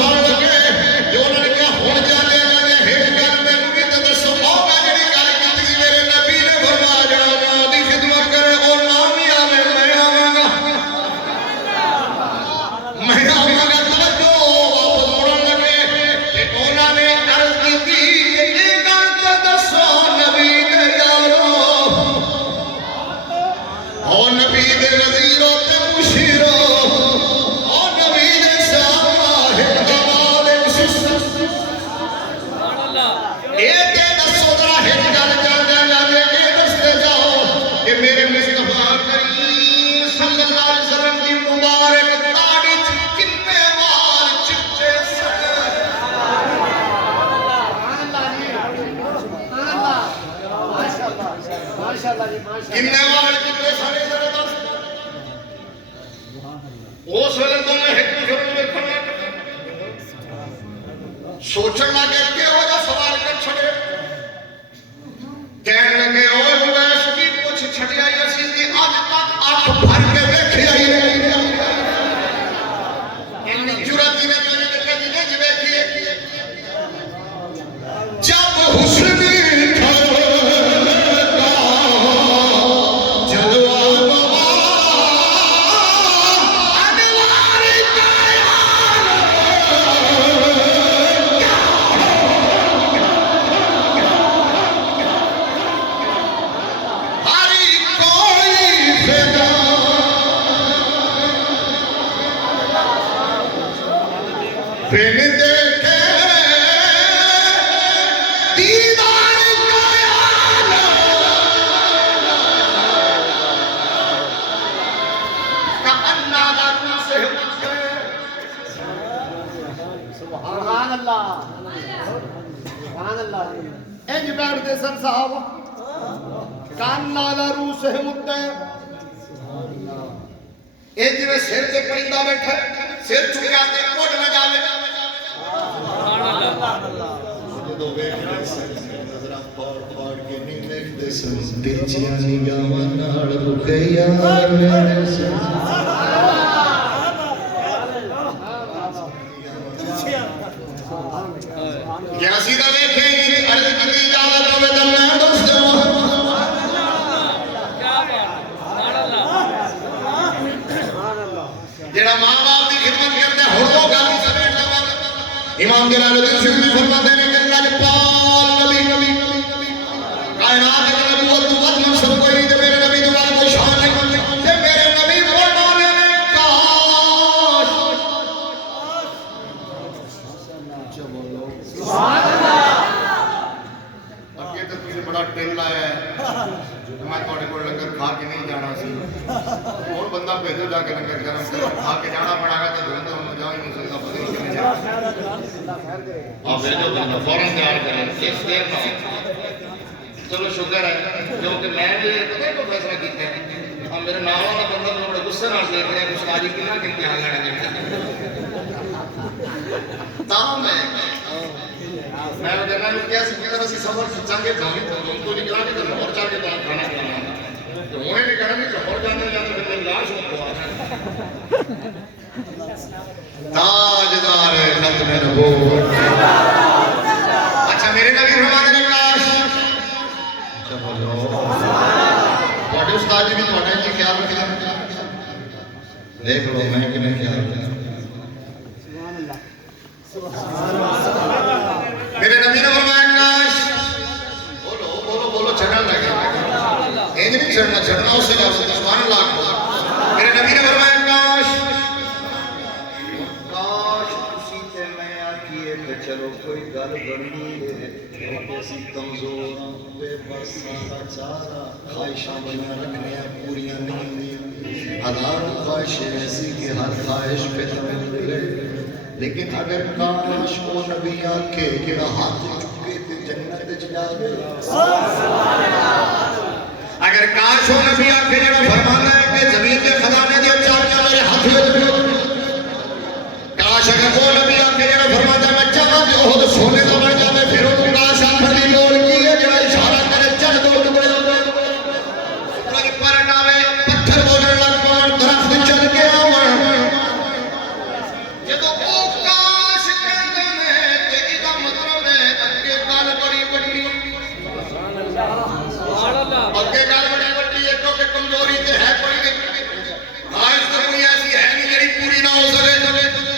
کنے وال کتے سارے ذرا دس اس ویلے تو میں ایک دوسرے کو دیکھنا سوچن لگے کہ ہو جا سوال کر چھڑے کہنے لگے اوے اویس کی کچھ چھڑی آئی اسی دی اج تک اکھ بھر کے ویکھی آئی نہیں اتنی جرأت نے تو نہیں کدی نہیں ویکھی جب حسن بن دیکھے دیدار کأنہ داروں سے سبحان اللہ سبحان اللہ انج بیٹھتے سن صحابہ کان نالا روح سے مدے انج میں سر سے پرندہ بیٹھا سر چکے آتے کوٹ نہ جاوے جدو ویکھدے سن نظراں پھاڑ کے نہیں ویکھدے سن تیجیاں نگاہاں نال رکے یار میرے سن کیا سیدھا ویکھیں گی عرض کی اجازت ہوے تے میں دوست جڑا ماں باپ کی خدمت کرتا ہے ہر تو گل سمیٹتا ہے امام جلال الدین سیوطی فرماتے ہیں کہ لجپال نبی کائنات کے نبوت تو بد منصب کوئی نہیں تے میرے نبی تو بعد کوئی شان نہیں تے میرے نبی فرمانے نے کاش سبحان اللہ اگے تے تسی بڑا ٹل آیا ہے میں تھوڑے کو لنگر کھا کے نہیں جانا سی اور بندہ بھیجو جا کے لنگر گرم کھا کے جانا پڑا گا تو دھوندہ ہم جا ہی نہیں سکتا پتہ نہیں کنے جا آپ بھیجو بندہ فوراں تیار کریں اس دیر میں چلو شکر ہے جو کہ میں بھی پتہ کو فیصلہ کیتے ہیں ہم میرے نام والا بندہ میں بڑے غصے نال دیکھ رہے ہیں کچھ آجی کنا کے امتحان لینے دیں تاہم ہے میں وہ جنہاں نے کیا سکتے ہیں اسی سفر چنگے جانے تو ان کو نکلا کے تو لاہور جا کے کھانا کھانا تو انہیں بھی کہنا کہ لاہور جانے جانے پھر میری لاش ہو کو تاجدار ختم نبوت اچھا میرے نبی فرماتے ہیں کاش بڑے استاد جی بھی تھوڑا جی خیال رکھیں دیکھ لو میں کہ نہیں خیال رکھیں میرے نبی نے فرمایا کاش بولو بولو بولو چڑھنا لگے اینج نہیں چڑھنا چڑھنا اس سے سبحان اللہ میرے نبی نے فرمایا کاش اسی تے میں آکھیے کہ چلو کوئی گل بنی ہے کہ اسی کمزور بے بس لاچارا خواہشاں بنا رکھنے پوریاں نہیں ہوئی ہزاروں خواہشیں ایسی کہ ہر خواہش پہ تمہیں ملے لیکن اگر کاش وہ نبی آکھے کہ ہاتھ چکے تے جنت چ جاوے اگر کاش وہ نبی آکھے جڑا فرمانا ہے کہ زمین کے خزانے دی چابیاں میرے ہاتھ وچ کاش اگر وہ نبی آکھے جڑا فرماتا ہے میں چاہاں کہ وہ سونے دا بن جاوے پھر وہ کاش آکھن دی لوڑ کی ہے جڑا اشارہ کرے چل دو ٹکڑے کوئی پرٹ آوے پتھر بولن لگ پون درخت چل کے آون جدوں او کاش کہندے نے تے ایدا مطلب ہے اگے گل بڑی بڑی اگے گل بڑی بڑی ہے کیونکہ کمزوری تے ہے کوئی نہیں خواہش تو کوئی ایسی ہے نہیں جڑی پوری نہ ہو سکے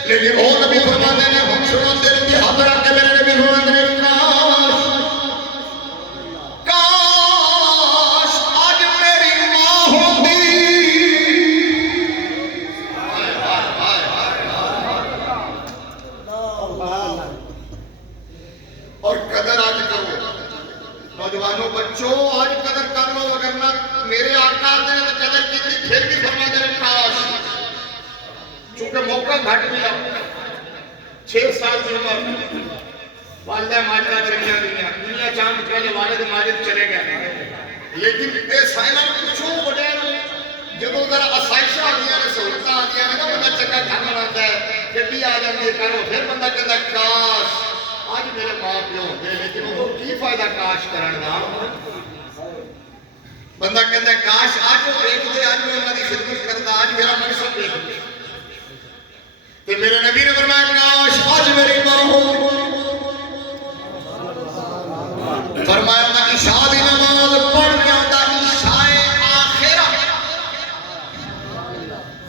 لیکن وہ نبی فرماتے ہیں ہم سنو دل کے ہاتھ رکھ کے میرے نبی فرماتے ہیں کاش آج میری ماں ہوتی اور قدر آج کرو نوجوانوں بچوں آج قدر کر لو اگر نہ میرے آقا نے قدر کی تھی پھر بھی فرماتے ہیں کاش چونکہ موقع گھٹ ملا 6 سال کی عمر والدہ ماجدہ چلی گئی دنیا چاند پہلے والد ماجد چلے گئے لیکن یہ سائنہ پوچھو بڑے جدو ذرا آسائشاں آدیاں نے سہولتاں آدیاں نے نا بندہ چنگا گھر بناتا ہے گڈی آ جاتی ہے کرو پھر بندہ کہتا ہے کاش آج میرے ماں پیو ہوندے لیکن وہ کی فائدہ کاش کرن دا بندہ کہتا ہے کاش آج وہ دیکھتے آج میں انہاں دی خدمت کرتا آج میرا مقصد دیکھتے تے میرے نبی نے فرمایا کاش آج میری ماں ہو فرمایا میں عشاء دی نماز پڑھ رہا ہوں عشاء آخرہ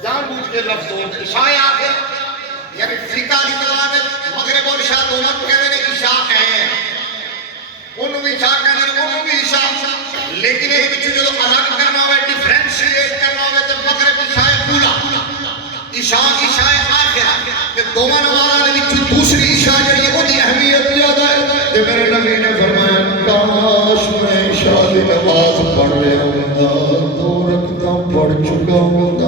جان بوجھ کے لفظ ہوتے عشاء آخرہ یعنی فقہ دی نماز مغرب اور عشاء دونوں کہتے ہیں عشاء ہے انہوں بھی عشاء کہتے ہیں انہوں بھی عشاء لیکن ایک بچوں جو الگ کرنا ہوئے ڈیفرنشیٹ کرنا ہوئے تو مغرب عشاء پولا عشاء آخرہ کہ دونوں نمازاں دے وچوں دوسری عشاء جڑی ہے اودی اہمیت زیادہ ہے تے میرے نبی نے فرمایا کاش میں عشاء دی نماز پڑھ رہا ہوں دو رکعتاں پڑھ چکا ہوں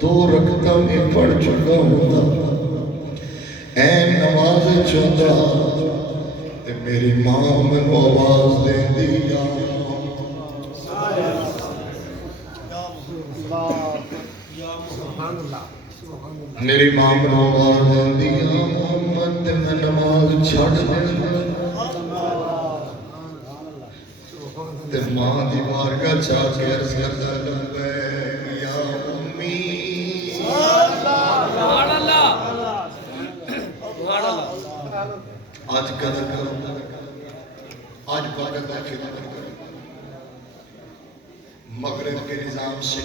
دو رکعتاں میں پڑھ چکا ہوں اے نماز چوندا تے میری ماں مینوں آواز دیندی یا میری ماں مینوں آواز دیندی یا محمد تے میں نماز چھڈ دیندا تے ماں دی بارگاہ چا کے عرض کردا لبیک یا امی سبحان اللہ سبحان اللہ آج قدر کرو آج بھگت ہے خدمت کرو مغرب کے نظام سے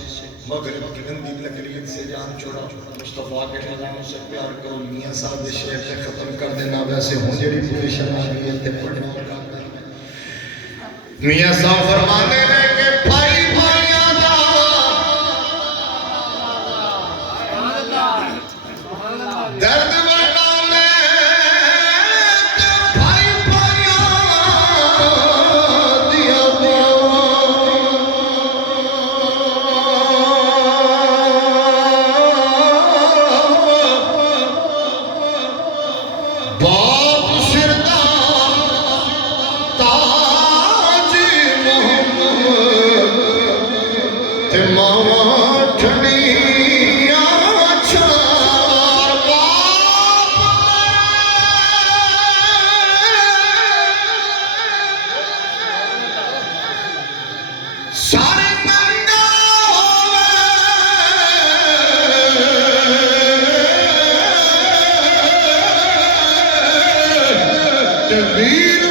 مغرب کی گندی لکڑیت سے جان چھوڑا مصطفیٰ کے نظام سے پیار کرو میاں صاحب شعر سے ختم کر دینا ویسے ہوں جڑی پوزیشن آ گئی ہے پڑھنا میاں صاحب فرماتے ہیں کہ بھائی بھائیاں دا درد بڑھانے کہ بھائی بھائیاں دیا باپ سردہ تاج محمد تے ماما ٹھنڈیاں چھار باپ سارے ننگا ہوئے ویر